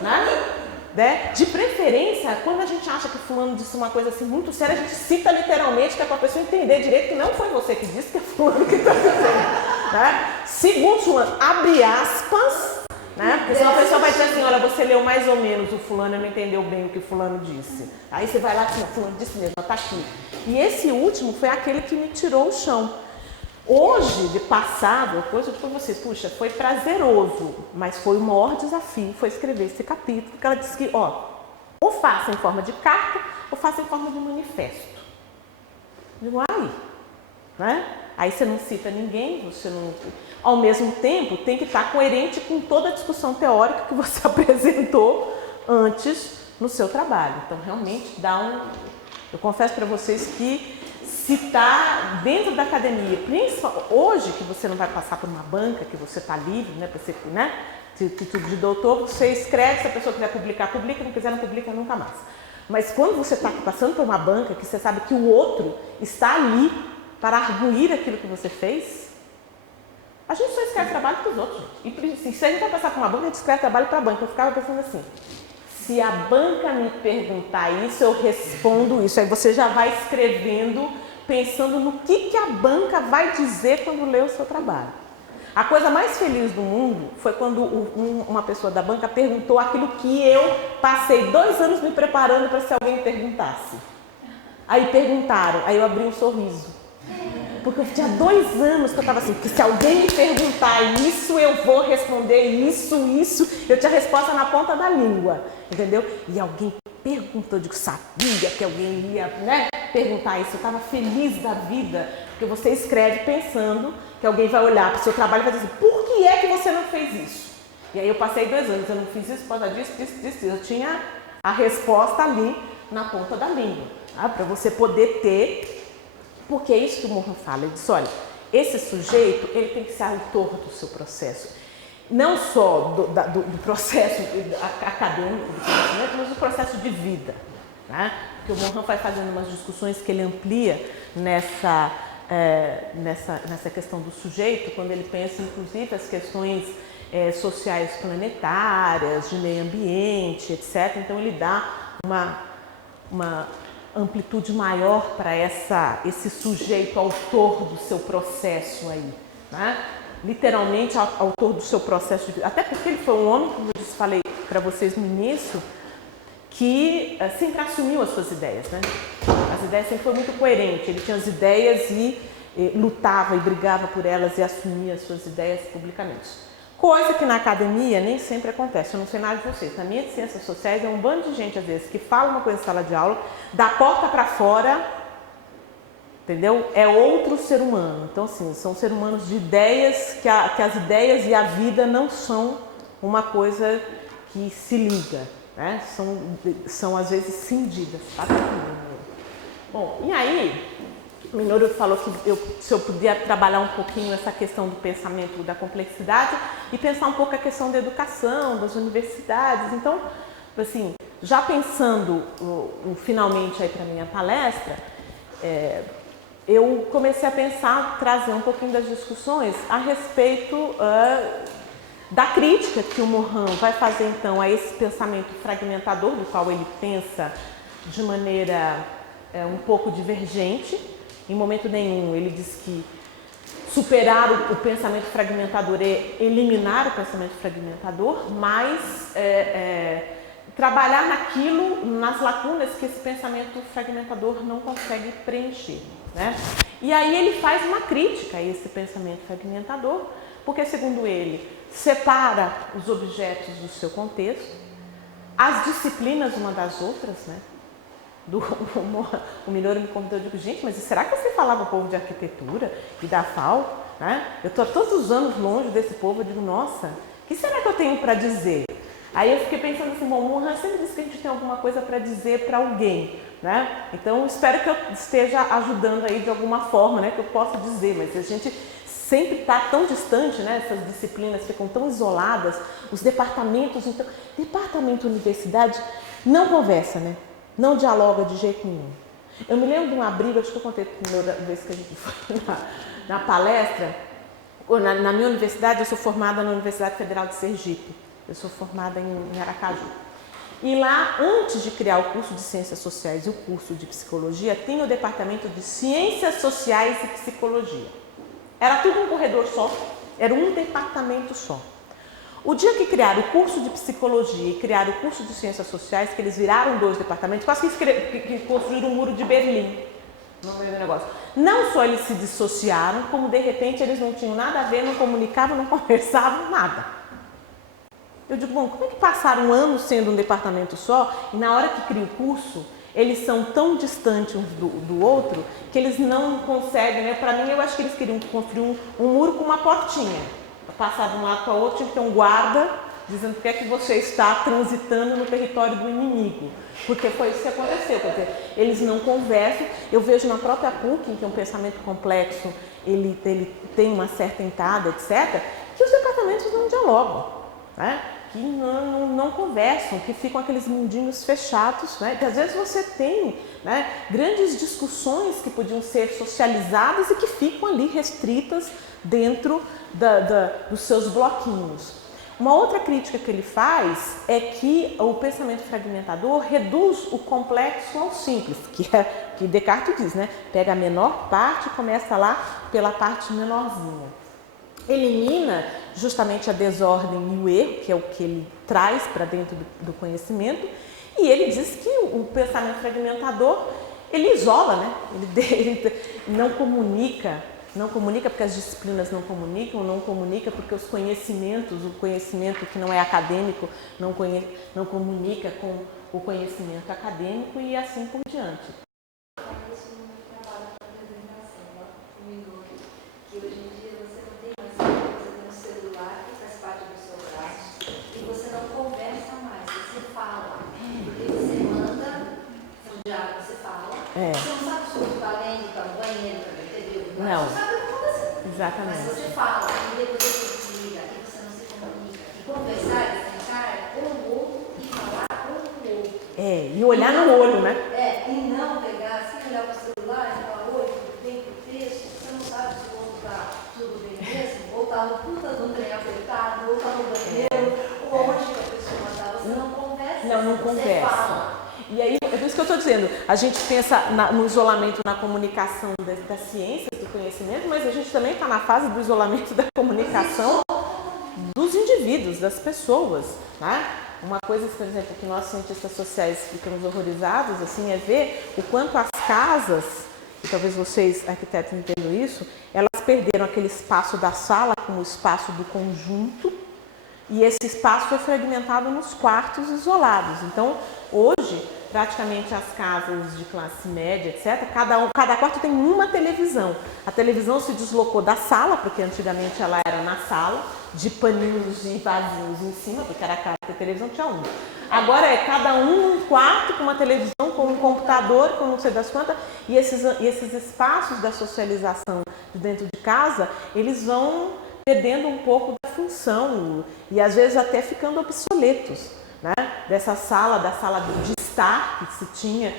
né? De preferência, quando a gente acha que fulano disse uma coisa assim muito séria, a gente cita literalmente, que é para a pessoa entender direito que não foi você que disse, que é fulano que está dizendo, né? Segundo fulano, abre aspas, né? Porque senão a pessoa vai dizer assim, olha, você leu mais ou menos o fulano e não entendeu bem o que o fulano disse. Aí você vai lá e diz, fulano disse mesmo, está aqui. E esse último foi aquele que me tirou o chão. Hoje, de passado, coisa, eu digo para vocês, puxa, foi prazeroso, mas foi o maior desafio, foi escrever esse capítulo, que ela disse que, ou faça em forma de carta, ou faça em forma de manifesto. Eu digo, né? Aí você não cita ninguém, você não... Ao mesmo tempo, tem que estar coerente com toda a discussão teórica que você apresentou antes no seu trabalho. Então, realmente, eu confesso para vocês que citar dentro da academia, principalmente hoje que você não vai passar por uma banca, que você está livre, né, para ser, né, título de doutor, você escreve, se a pessoa quiser publicar, publica, não quiser, não publica nunca mais. Mas quando você está passando por uma banca, que você sabe que o outro está ali para arguir aquilo que você fez, a gente só escreve trabalho para os outros. E se a gente vai passar por uma banca, a gente escreve trabalho para a banca. Eu ficava pensando assim, se a banca me perguntar isso, eu respondo isso. Aí você já vai escrevendo, pensando no que a banca vai dizer quando lê o seu trabalho. A coisa mais feliz do mundo foi quando uma pessoa da banca perguntou aquilo que eu passei 2 anos me preparando para se alguém perguntasse. Aí perguntaram, aí eu abri um sorriso. Porque eu tinha 2 anos que eu estava assim, que se alguém me perguntar isso, eu vou responder isso. Eu tinha a resposta na ponta da língua, entendeu? E alguém perguntou, eu digo, sabia que alguém ia, né, perguntar isso. Eu estava feliz da vida, porque você escreve pensando que alguém vai olhar para o seu trabalho e vai dizer assim, por que é que você não fez isso? E aí eu passei 2 anos, eu não fiz isso por causa disso. Eu tinha a resposta ali na ponta da língua, tá? Para você poder ter, porque é isso que o Mohan fala, ele diz, olha, esse sujeito, ele tem que ser autor do seu processo, não só do processo acadêmico, do conhecimento, mas do processo de vida, né? Porque o Mohan vai fazendo umas discussões que ele amplia nessa questão do sujeito, quando ele pensa, inclusive, as questões sociais planetárias, de meio ambiente, etc. Então, ele dá uma amplitude maior para esse sujeito autor do seu processo aí, né? Literalmente autor do seu processo de vida. Até porque ele foi um homem, como eu falei para vocês no início, que sempre assumiu as suas ideias, né? As ideias sempre foi muito coerente. Ele tinha as ideias e lutava e brigava por elas e assumia as suas ideias publicamente. Coisa que na academia nem sempre acontece. Eu não sei nada de vocês. Na minha de ciências sociais é um bando de gente, às vezes, que fala uma coisa em sala de aula, da porta para fora, entendeu? É outro ser humano. Então, assim, são seres humanos de ideias, que as ideias e a vida não são uma coisa que se liga, né? São às vezes cindidas. Tá? Bom, e aí, o Minoru falou que se eu puder trabalhar um pouquinho essa questão do pensamento da complexidade e pensar um pouco a questão da educação, das universidades. Então, assim, já pensando finalmente aí para a minha palestra, eu comecei a pensar, trazer um pouquinho das discussões a respeito da crítica que o Mohan vai fazer então a esse pensamento fragmentador, do qual ele pensa de maneira um pouco divergente. Em momento nenhum ele diz que superar o pensamento fragmentador é eliminar o pensamento fragmentador, mas trabalhar naquilo, nas lacunas que esse pensamento fragmentador não consegue preencher, né? E aí ele faz uma crítica a esse pensamento fragmentador, porque, segundo ele, separa os objetos do seu contexto, as disciplinas uma das outras, né? O Minoru me convidou, eu digo, gente, mas será que você falava o povo de arquitetura e da FAO? Né? Eu estou todos os anos longe desse povo, eu digo, nossa, o que será que eu tenho para dizer? Aí eu fiquei pensando assim, bom, o Mohan sempre diz que a gente tem alguma coisa para dizer para alguém, né? Então, espero que eu esteja ajudando aí de alguma forma, né? Que eu possa dizer, mas a gente sempre está tão distante, né? Essas disciplinas ficam tão isoladas, os departamentos, então, departamento universidade não conversa, né? Não dialoga de jeito nenhum. Eu me lembro de uma briga, acho que eu contei a primeira vez que a gente foi na palestra. Na minha universidade, eu sou formada na Universidade Federal de Sergipe. Eu sou formada em Aracaju. E lá, antes de criar o curso de Ciências Sociais e o curso de Psicologia, tinha o departamento de Ciências Sociais e Psicologia. Era tudo um corredor só, era um departamento só. O dia que criaram o curso de Psicologia e criaram o curso de Ciências Sociais, que eles viraram 2 departamentos, quase que construíram o muro de Berlim no meio do negócio. Não só eles se dissociaram, como de repente eles não tinham nada a ver, não comunicavam, não conversavam, nada. Eu digo, bom, como é que passaram um ano sendo um departamento só e na hora que cria o curso, eles são tão distantes uns do outro que eles não conseguem, né? Para mim, eu acho que eles queriam construir um muro com uma portinha. Passar de um lado para o outro, tinha que ter um guarda dizendo por que é que você está transitando no território do inimigo. Porque foi isso que aconteceu, quer dizer, eles não conversam. Eu vejo na própria PUC, que é um pensamento complexo, ele tem uma certa entrada, etc., que os departamentos não dialogam, né? Que não conversam, que ficam aqueles mundinhos fechados, né? Que às vezes você tem, né, grandes discussões que podiam ser socializadas e que ficam ali restritas dentro dos seus bloquinhos. Uma outra crítica que ele faz é que o pensamento fragmentador reduz o complexo ao simples, que Descartes diz, né? Pega a menor parte e começa lá pela parte menorzinha. Elimina justamente a desordem e o erro, que é o que ele traz para dentro do conhecimento, e ele diz que o pensamento fragmentador, ele isola, né? não comunica porque as disciplinas não comunica porque os conhecimentos, o conhecimento que não é acadêmico não comunica com o conhecimento acadêmico e assim por diante. Isso no meu trabalho de apresentação, lá comigo, que hoje em dia você não tem mais você tem um celular que faz parte do seu braço e você não conversa mais, você fala. Porque você manda, você fala, você não sabe se você está lendo, está no banheiro, está no TV, Não. Você sabe o que está acontecendo. Exatamente. Mas você fala, e depois você desliga, e você não se comunica. E conversar e sentar com o outro e falar com o outro. E olhar no olho, né? E não pegar assim, olhar para o celular e falar, oi, tudo bem com o texto? Você não sabe se o outro está tudo bem mesmo? Ou está no puta do trem apertado, ou está no banheiro, ou onde que a pessoa está. Você não conversa. Não conversa. Você fala. E aí, é por isso que eu estou dizendo, a gente pensa no isolamento, na comunicação das ciências, do conhecimento, mas a gente também está na fase do isolamento da comunicação dos indivíduos, das pessoas, né? Uma coisa, por exemplo, que nós cientistas sociais ficamos horrorizados, assim, é ver o quanto as casas, e talvez vocês, arquitetos, entendam isso, elas perderam aquele espaço da sala como espaço do conjunto, e esse espaço foi fragmentado nos quartos isolados. Então, hoje, praticamente as casas de classe média, etc., cada quarto tem uma televisão. A televisão se deslocou da sala, porque antigamente ela era na sala, de paninhos e vasinhos em cima, porque era casa que a televisão tinha uma. Agora é cada um num quarto com uma televisão, com um computador, com não sei das quantas, e esses espaços da socialização de dentro de casa, eles vão perdendo um pouco da função e às vezes até ficando obsoletos, né? Da sala de estar que se tinha,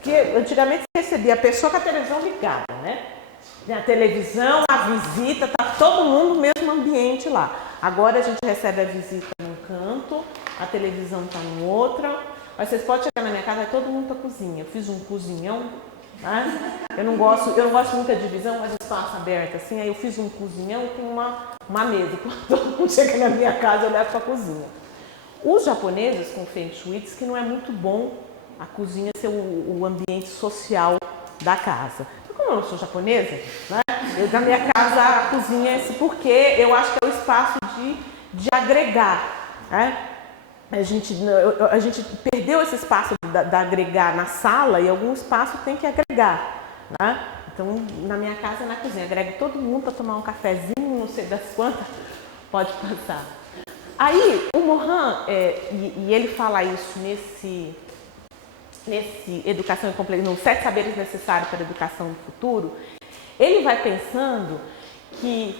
que antigamente se recebia a pessoa com a televisão ligada, né? A televisão, a visita, tá todo mundo no mesmo ambiente lá. Agora a gente recebe a visita num canto, a televisão está em outra. Mas vocês podem chegar na minha casa, todo mundo para a cozinha. Eu fiz um cozinhão, né? Eu não gosto muito da divisão, mas espaço aberto assim. Aí eu fiz um cozinhão e tem uma mesa. Quando todo mundo chega na minha casa, eu levo para a cozinha. Os japoneses com Feng Shui diz que não é muito bom a cozinha ser o ambiente social da casa. Como eu não sou japonesa, né? Na minha casa a cozinha é esse porque eu acho que é o espaço de agregar, né? A gente perdeu esse espaço da agregar na sala e algum espaço tem que agregar, né? Então, na minha casa, na cozinha, agrego todo mundo para tomar um cafezinho, não sei das quantas, pode passar. Aí, o Mohan, e ele fala isso nesse Educação Completa, nos 7 saberes necessários para a educação do futuro, ele vai pensando que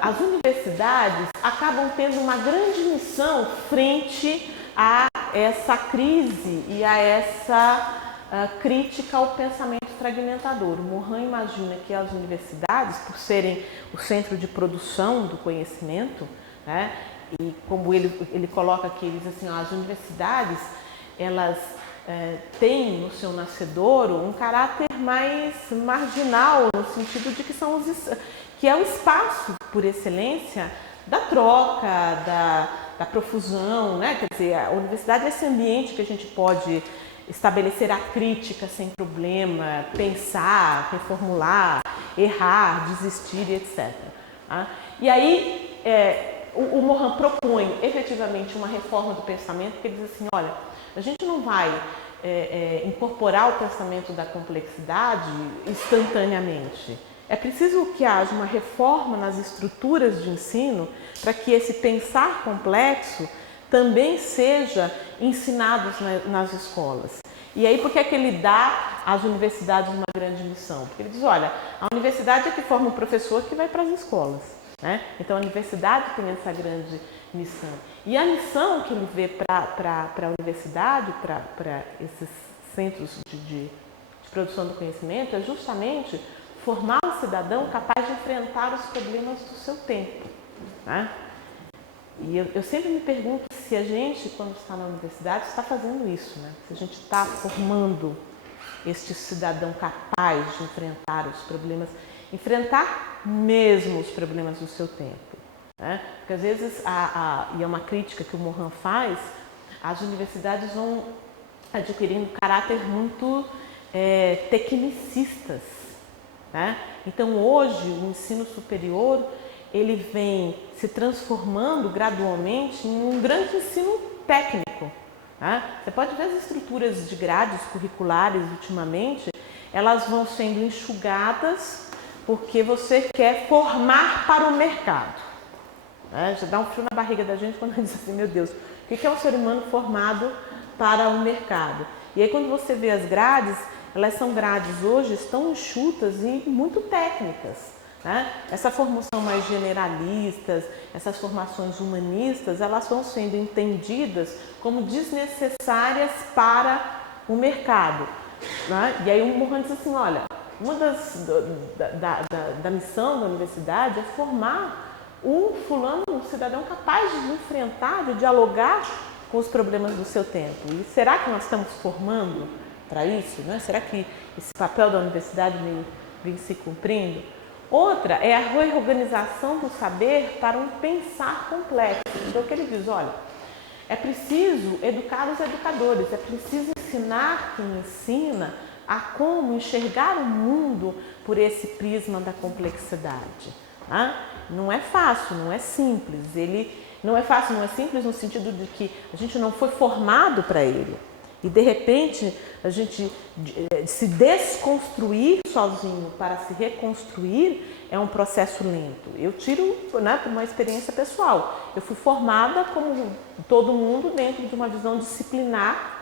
as universidades acabam tendo uma grande missão frente a essa crise e a essa crítica ao pensamento fragmentador. O Mohan imagina que as universidades, por serem o centro de produção do conhecimento, né, e como ele coloca aqui, ele diz assim, as universidades, elas têm no seu nascedouro um caráter mais marginal, no sentido de que é o espaço, por excelência, da troca, da profusão, né? Quer dizer, a universidade é esse ambiente que a gente pode estabelecer a crítica sem problema, pensar, reformular, errar, desistir, etc. E aí, o Mohan propõe efetivamente uma reforma do pensamento, que ele diz assim, olha, a gente não vai incorporar o pensamento da complexidade instantaneamente. É preciso que haja uma reforma nas estruturas de ensino para que esse pensar complexo também seja ensinado nas escolas. E aí, por que é que ele dá às universidades uma grande missão? Porque ele diz, olha, a universidade é que forma o professor que vai para as escolas, né? Então, a universidade tem essa grande missão. E a missão que ele vê para a universidade, para esses centros de produção do conhecimento, é justamente formar um cidadão capaz de enfrentar os problemas do seu tempo, né? E eu sempre me pergunto se a gente, quando está na universidade, está fazendo isso, né? Se a gente está formando este cidadão capaz de enfrentar os problemas, enfrentar mesmo os problemas do seu tempo, né? Porque às vezes, e é uma crítica que o Mohan faz, as universidades vão adquirindo caráter muito tecnicistas, né? Então hoje o ensino superior ele vem se transformando gradualmente em um grande ensino técnico, né? Você pode ver as estruturas de grades curriculares ultimamente, elas vão sendo enxugadas porque você quer formar para o mercado, né? Já dá um frio na barriga da gente quando a gente diz assim, meu Deus, o que é um ser humano formado para o mercado? E aí quando você vê as grades, elas são grades hoje, estão enxutas e muito técnicas, né? Essa formação mais generalistas, essas formações humanistas, elas vão sendo entendidas como desnecessárias para o mercado, né? E aí o Mohan diz assim, olha, uma da missão da universidade é formar um fulano, um cidadão capaz de enfrentar, de dialogar com os problemas do seu tempo. E será que nós estamos formando para isso, né? Será que esse papel da universidade vem se cumprindo? Outra é a reorganização do saber para um pensar complexo. Então, o que ele diz, olha, é preciso educar os educadores, é preciso ensinar quem ensina a como enxergar o mundo por esse prisma da complexidade. Tá? Não é fácil, não é simples. Não é fácil, não é simples no sentido de que a gente não foi formado para ele. E de repente a gente se desconstruir sozinho para se reconstruir é um processo lento. Eu tiro, né, por uma experiência pessoal. Eu fui formada como todo mundo dentro de uma visão disciplinar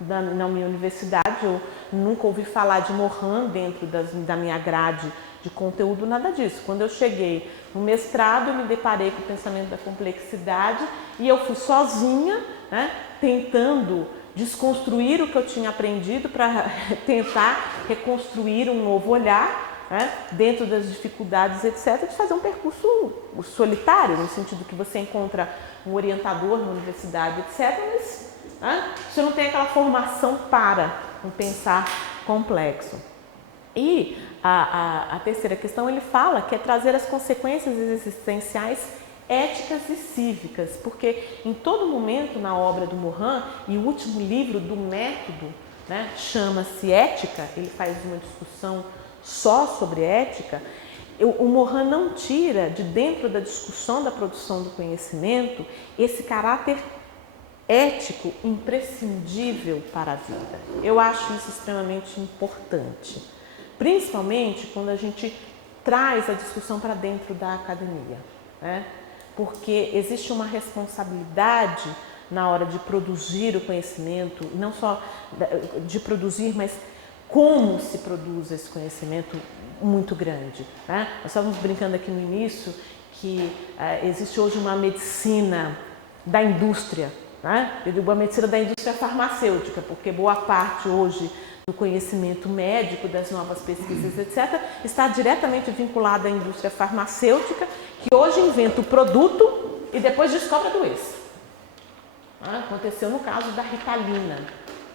na minha universidade. Eu nunca ouvi falar de Mohan dentro da minha grade de conteúdo, nada disso. Quando eu cheguei no mestrado, eu me deparei com o pensamento da complexidade e eu fui sozinha, né, tentando desconstruir o que eu tinha aprendido para tentar reconstruir um novo olhar, né, dentro das dificuldades, etc., de fazer um percurso solitário, no sentido que você encontra um orientador na universidade, etc., mas você não tem aquela formação para um pensar complexo. E a terceira questão, ele fala que é trazer as consequências existenciais éticas e cívicas, porque em todo momento na obra do Mohan, e o último livro do método, né, chama-se Ética, ele faz uma discussão só sobre ética, o Mohan não tira de dentro da discussão da produção do conhecimento esse caráter ético imprescindível para a vida. Eu acho isso extremamente importante, principalmente quando a gente traz a discussão para dentro da academia, né? Porque existe uma responsabilidade na hora de produzir o conhecimento, não só de produzir, mas como se produz esse conhecimento muito grande, né? Nós estávamos brincando aqui no início que existe hoje uma medicina da indústria, né? Eu digo a medicina da indústria farmacêutica, porque boa parte hoje do conhecimento médico, das novas pesquisas, etc., está diretamente vinculada à indústria farmacêutica, que hoje inventa o produto e depois descobre a doença. Aconteceu no caso da Ritalina,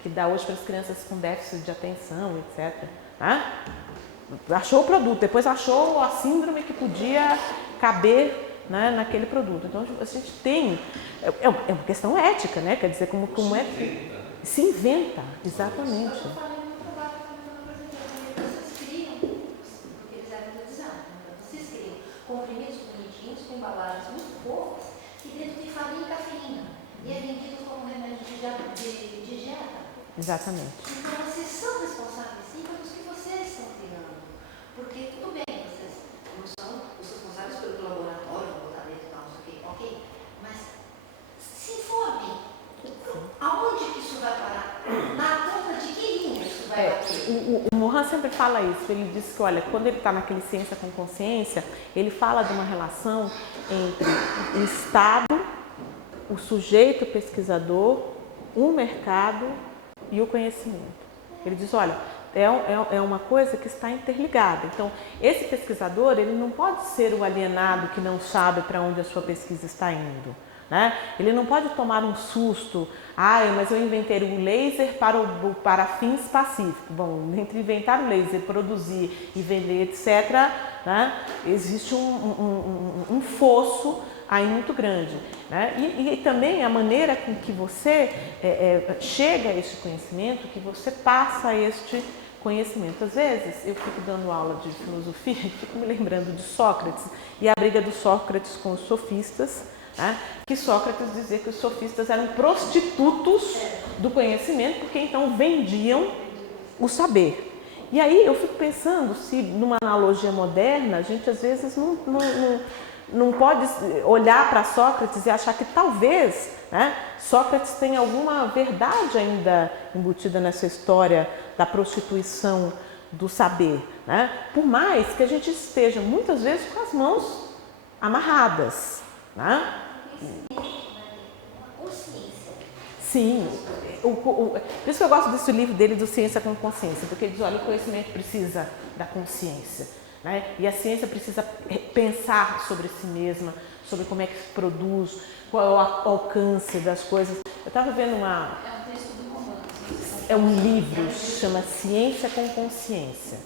que dá hoje para as crianças com déficit de atenção, etc. Achou o produto, depois achou a síndrome que podia caber, né, naquele produto. Então a gente tem, é uma questão ética, né? Quer dizer, como é que se inventa, exatamente. Comprimidos bonitinhos, com embalagens muito fofas, que dentro tem farinha e cafeína. E é vendido como remédio de dieta. Exatamente. Então vocês são responsáveis sim pelos que vocês estão criando. Porque tudo bem, vocês não são os responsáveis pelo laboratório, no botamento e tal, não sei o quê, ok? Mas se informem. Aonde que isso vai parar? Na conta de que linha isso vai bater? O Mohan sempre fala isso, ele diz que, olha, quando ele está naquele Ciência com Consciência, ele fala de uma relação entre o Estado, o sujeito pesquisador, o mercado e o conhecimento. Ele diz, olha, é uma coisa que está interligada. Então, esse pesquisador, ele não pode ser o alienado que não sabe para onde a sua pesquisa está indo, né? Ele não pode tomar um susto, mas eu inventei um laser para fins pacíficos. Bom, entre inventar o laser, produzir e vender, etc., né, existe um fosso aí muito grande, né? E também a maneira com que você chega a este conhecimento, que você passa este conhecimento. Às vezes eu fico dando aula de filosofia e fico me lembrando de Sócrates e a briga do Sócrates com os sofistas, né? Que Sócrates dizia que os sofistas eram prostitutos do conhecimento, porque então vendiam o saber. E aí eu fico pensando se numa analogia moderna a gente às vezes não pode olhar para Sócrates e achar que talvez, né, Sócrates tenha alguma verdade ainda embutida nessa história da prostituição do saber, né? Por mais que a gente esteja muitas vezes com as mãos amarradas, né? Sim, por isso que eu gosto desse livro dele, do Ciência com Consciência, porque ele diz, olha, o conhecimento precisa da consciência, né? E a ciência precisa pensar sobre si mesma, sobre como é que se produz, qual é o alcance das coisas. Eu estava vendo uma... É um texto do romance. É um livro que se chama Ciência com Consciência.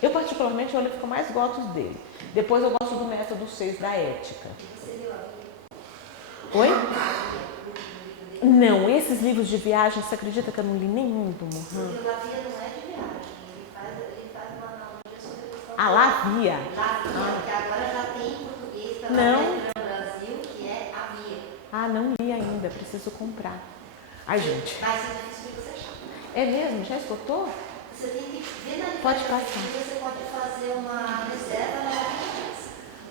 Eu particularmente é o livro que eu mais gosto dele. Depois eu gosto do método 6 da ética. Você viu a vida? Oi? Não, esses livros de viagem, você acredita que eu não li nenhum do Mohan? Porque a Lavia não é de viagem, ele faz uma analogia sobre a questão A Lavia? Lavia, que agora já tem em português pela Não. Letra no Brasil, que é a via. Ah, não li ainda, preciso comprar. Ai, gente. Vai ser difícil de você achar. É mesmo? Já esgotou? Você tem que ver na Pode literatura, passar. você pode fazer uma reserva na Lavia.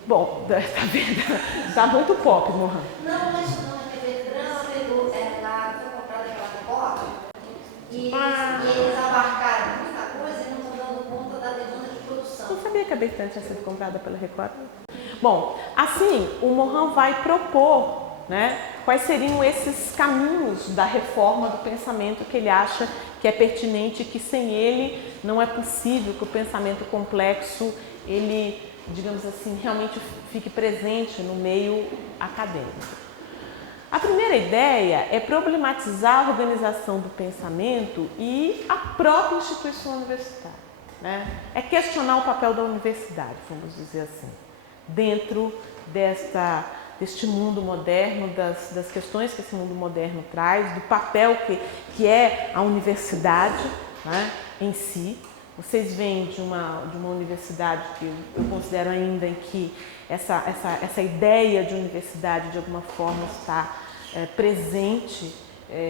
Bom, tá vendo? Tá muito pop, Mohan. Não, mas não, é que Beltrão pegou, ela foi comprada aquela Record e eles abarcaram muita coisa e não estão dando conta da demanda de produção. Não sabia que a Bertrand tinha sido comprada pela Record. Bom, assim, o Mohan vai propor, né, quais seriam esses caminhos da reforma do pensamento que ele acha que é pertinente e que sem ele não é possível que o pensamento complexo, ele, digamos assim, realmente fique presente no meio acadêmico. A primeira ideia é problematizar a organização do pensamento e a própria instituição universitária, né? É questionar o papel da universidade, vamos dizer assim, dentro deste mundo moderno, das questões que esse mundo moderno traz, do papel que é a universidade, né, em si. Vocês vêm de uma universidade que eu considero ainda em que essa ideia de universidade de alguma forma está presente,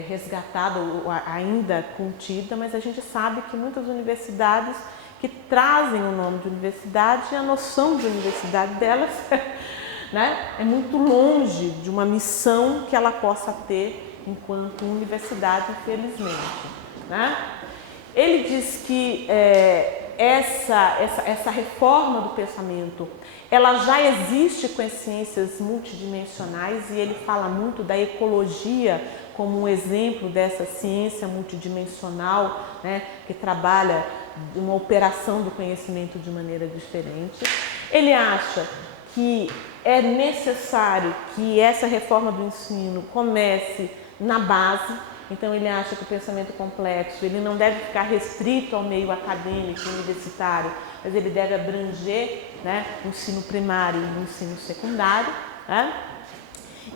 resgatada ou ainda contida, mas a gente sabe que muitas universidades que trazem o nome de universidade e a noção de universidade delas né, é muito longe de uma missão que ela possa ter enquanto universidade, infelizmente, né? Ele diz que essa reforma do pensamento, ela já existe com as ciências multidimensionais e ele fala muito da ecologia como um exemplo dessa ciência multidimensional, né, que trabalha uma operação do conhecimento de maneira diferente. Ele acha que é necessário que essa reforma do ensino comece na base. Então ele acha que o pensamento complexo ele não deve ficar restrito ao meio acadêmico, universitário, mas ele deve abranger, né, o ensino primário e o ensino secundário, né?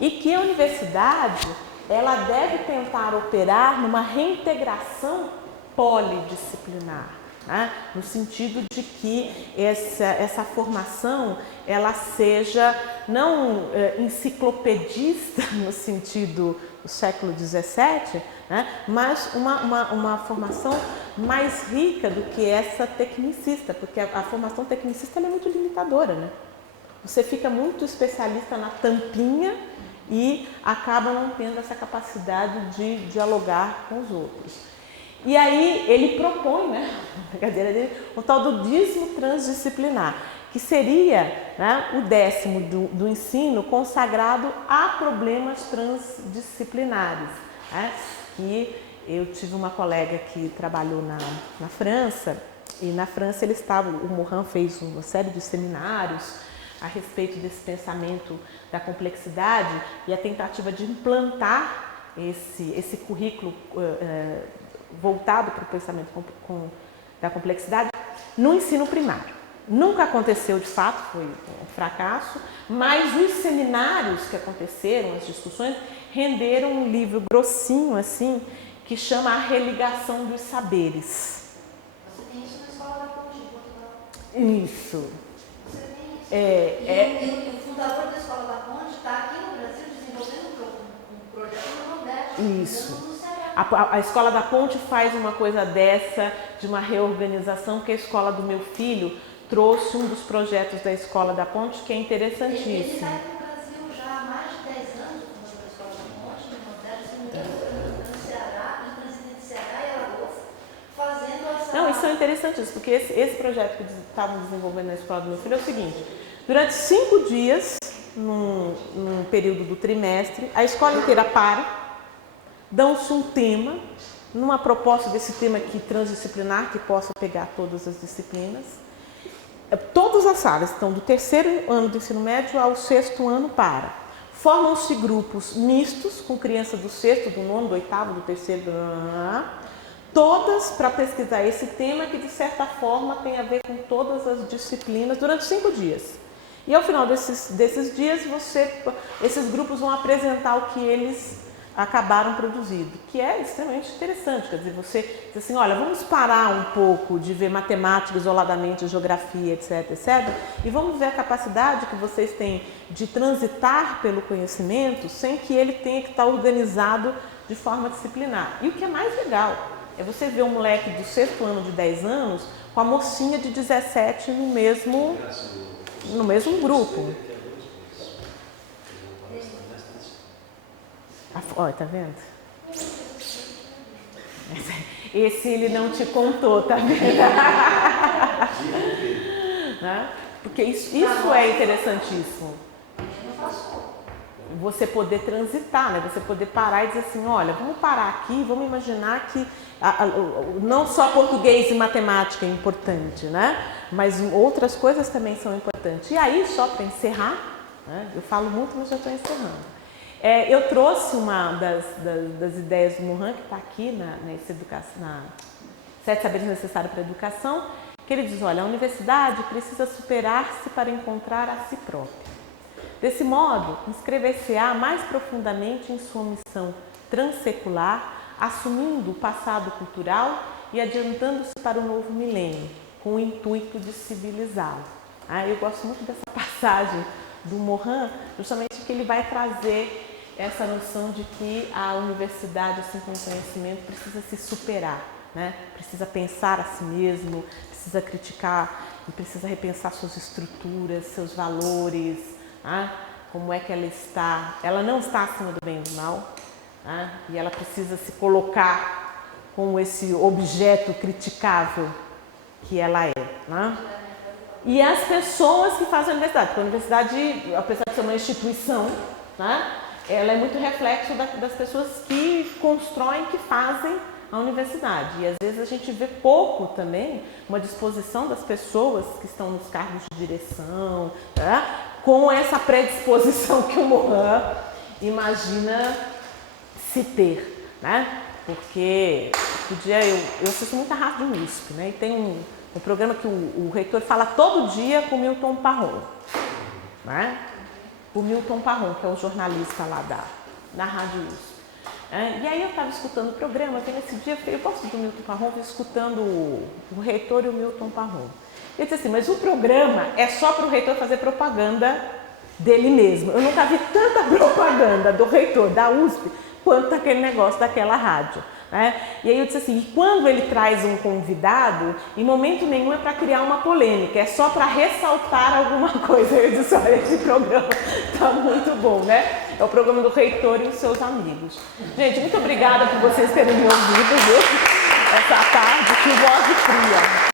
E que a universidade ela deve tentar operar numa reintegração polidisciplinar, né? No sentido de que essa formação ela seja não enciclopedista no sentido do século XVII, né? Mas uma formação mais rica do que essa tecnicista, porque a formação tecnicista ela é muito limitadora, né? Você fica muito especialista na tampinha e acaba não tendo essa capacidade de dialogar com os outros. E aí ele propõe, né, na cadeira dele, o tal do dízimo transdisciplinar, que seria, né, o 10º do ensino consagrado a problemas transdisciplinares, né? E eu tive uma colega que trabalhou na França, e na França o Mohan fez uma série de seminários a respeito desse pensamento da complexidade e a tentativa de implantar esse currículo voltado para o pensamento da complexidade no ensino primário. Nunca aconteceu de fato, foi um fracasso, mas os seminários que aconteceram, as discussões, renderam um livro grossinho assim, que chama A Religação dos Saberes. Você tem Isso. Você tem isso. É, E o fundador da Escola da Ponte está aqui no Brasil desenvolvendo um projeto no Nordeste. Isso. No Ceará. A Escola da Ponte faz uma coisa dessa, de uma reorganização, que a escola do meu filho trouxe um dos projetos da Escola da Ponte, que é Ele interessantíssimo. está aqui no Brasil já há mais de 10 anos, o fundador da Escola da Ponte, no Nordeste, se não me engano, foi no Ceará, no Presidente de Ceará e Alagoas, fazendo essa... Não, isso é interessante, porque esse projeto que estavam desenvolvendo na escola do meu filho é o seguinte: durante 5 dias, num período do trimestre, a escola inteira para, dão-se um tema, numa proposta desse tema aqui transdisciplinar, que possa pegar todas as disciplinas. Todas as salas estão do 3º ano do ensino médio ao 6º ano para. Formam-se grupos mistos, com crianças do 6º, do 9º, do 8º, do 3º, todas para pesquisar esse tema que, de certa forma, tem a ver com todas as disciplinas durante 5 dias. E ao final desses dias, esses grupos vão apresentar o que eles acabaram produzindo, que é extremamente interessante. Quer dizer, você diz assim, olha, vamos parar um pouco de ver matemática isoladamente, geografia, etc, etc, e vamos ver a capacidade que vocês têm de transitar pelo conhecimento sem que ele tenha que estar organizado de forma disciplinar. E o que é mais legal é você ver um moleque do 6º ano de 10 anos com a mocinha de 17 no mesmo grupo. Olha, tá vendo? Esse ele não te contou, tá vendo? Né? Porque isso é interessantíssimo. Você poder transitar, né? Você poder parar e dizer assim, olha, vamos parar aqui, vamos imaginar que não só português e matemática é importante, né? Mas outras coisas também são importantes. E aí, só para encerrar, né? Eu falo muito, mas já estou encerrando. Eu trouxe uma das ideias do Morin, que está aqui na 7 Saberes Necessários para a Educação, que ele diz, olha, a universidade precisa superar-se para encontrar a si própria. Desse modo, inscrever-se-á mais profundamente em sua missão transsecular, assumindo o passado cultural e adiantando-se para o novo milênio, com o intuito de civilizá-lo. Eu gosto muito dessa passagem do Morin, justamente porque ele vai trazer essa noção de que a universidade, assim como conhecimento, precisa se superar, né? Precisa pensar a si mesmo, precisa criticar e precisa repensar suas estruturas, seus valores, como é que ela está. Ela não está acima do bem e do mal, e ela precisa se colocar como esse objeto criticável que ela é, né? E as pessoas que fazem a universidade, porque a universidade, apesar de ser uma instituição, né, ela é muito reflexo das pessoas que constroem, que fazem a universidade. E às vezes a gente vê pouco também uma disposição das pessoas que estão nos cargos de direção, né, com essa predisposição que o Morin imagina se ter, né? Porque eu assisto muita rádio USP, né? E tem um programa que o reitor fala todo dia com o Milton Parron, né? O Milton Parron, que é o jornalista lá da Rádio USP. E aí eu estava escutando o programa, que nesse dia eu gosto do Milton Parron, escutando o reitor e o Milton Parron. Ele disse assim, mas o programa é só para o reitor fazer propaganda dele mesmo. Eu nunca vi tanta propaganda do reitor da USP quanto aquele negócio daquela rádio. E aí eu disse assim, e quando ele traz um convidado, em momento nenhum é para criar uma polêmica, é só para ressaltar alguma coisa. Eu disse, olha, esse programa está muito bom, né? É o programa do reitor e os seus amigos. Gente, muito obrigada por vocês terem me ouvido, viu? Essa tarde chuvosa e fria.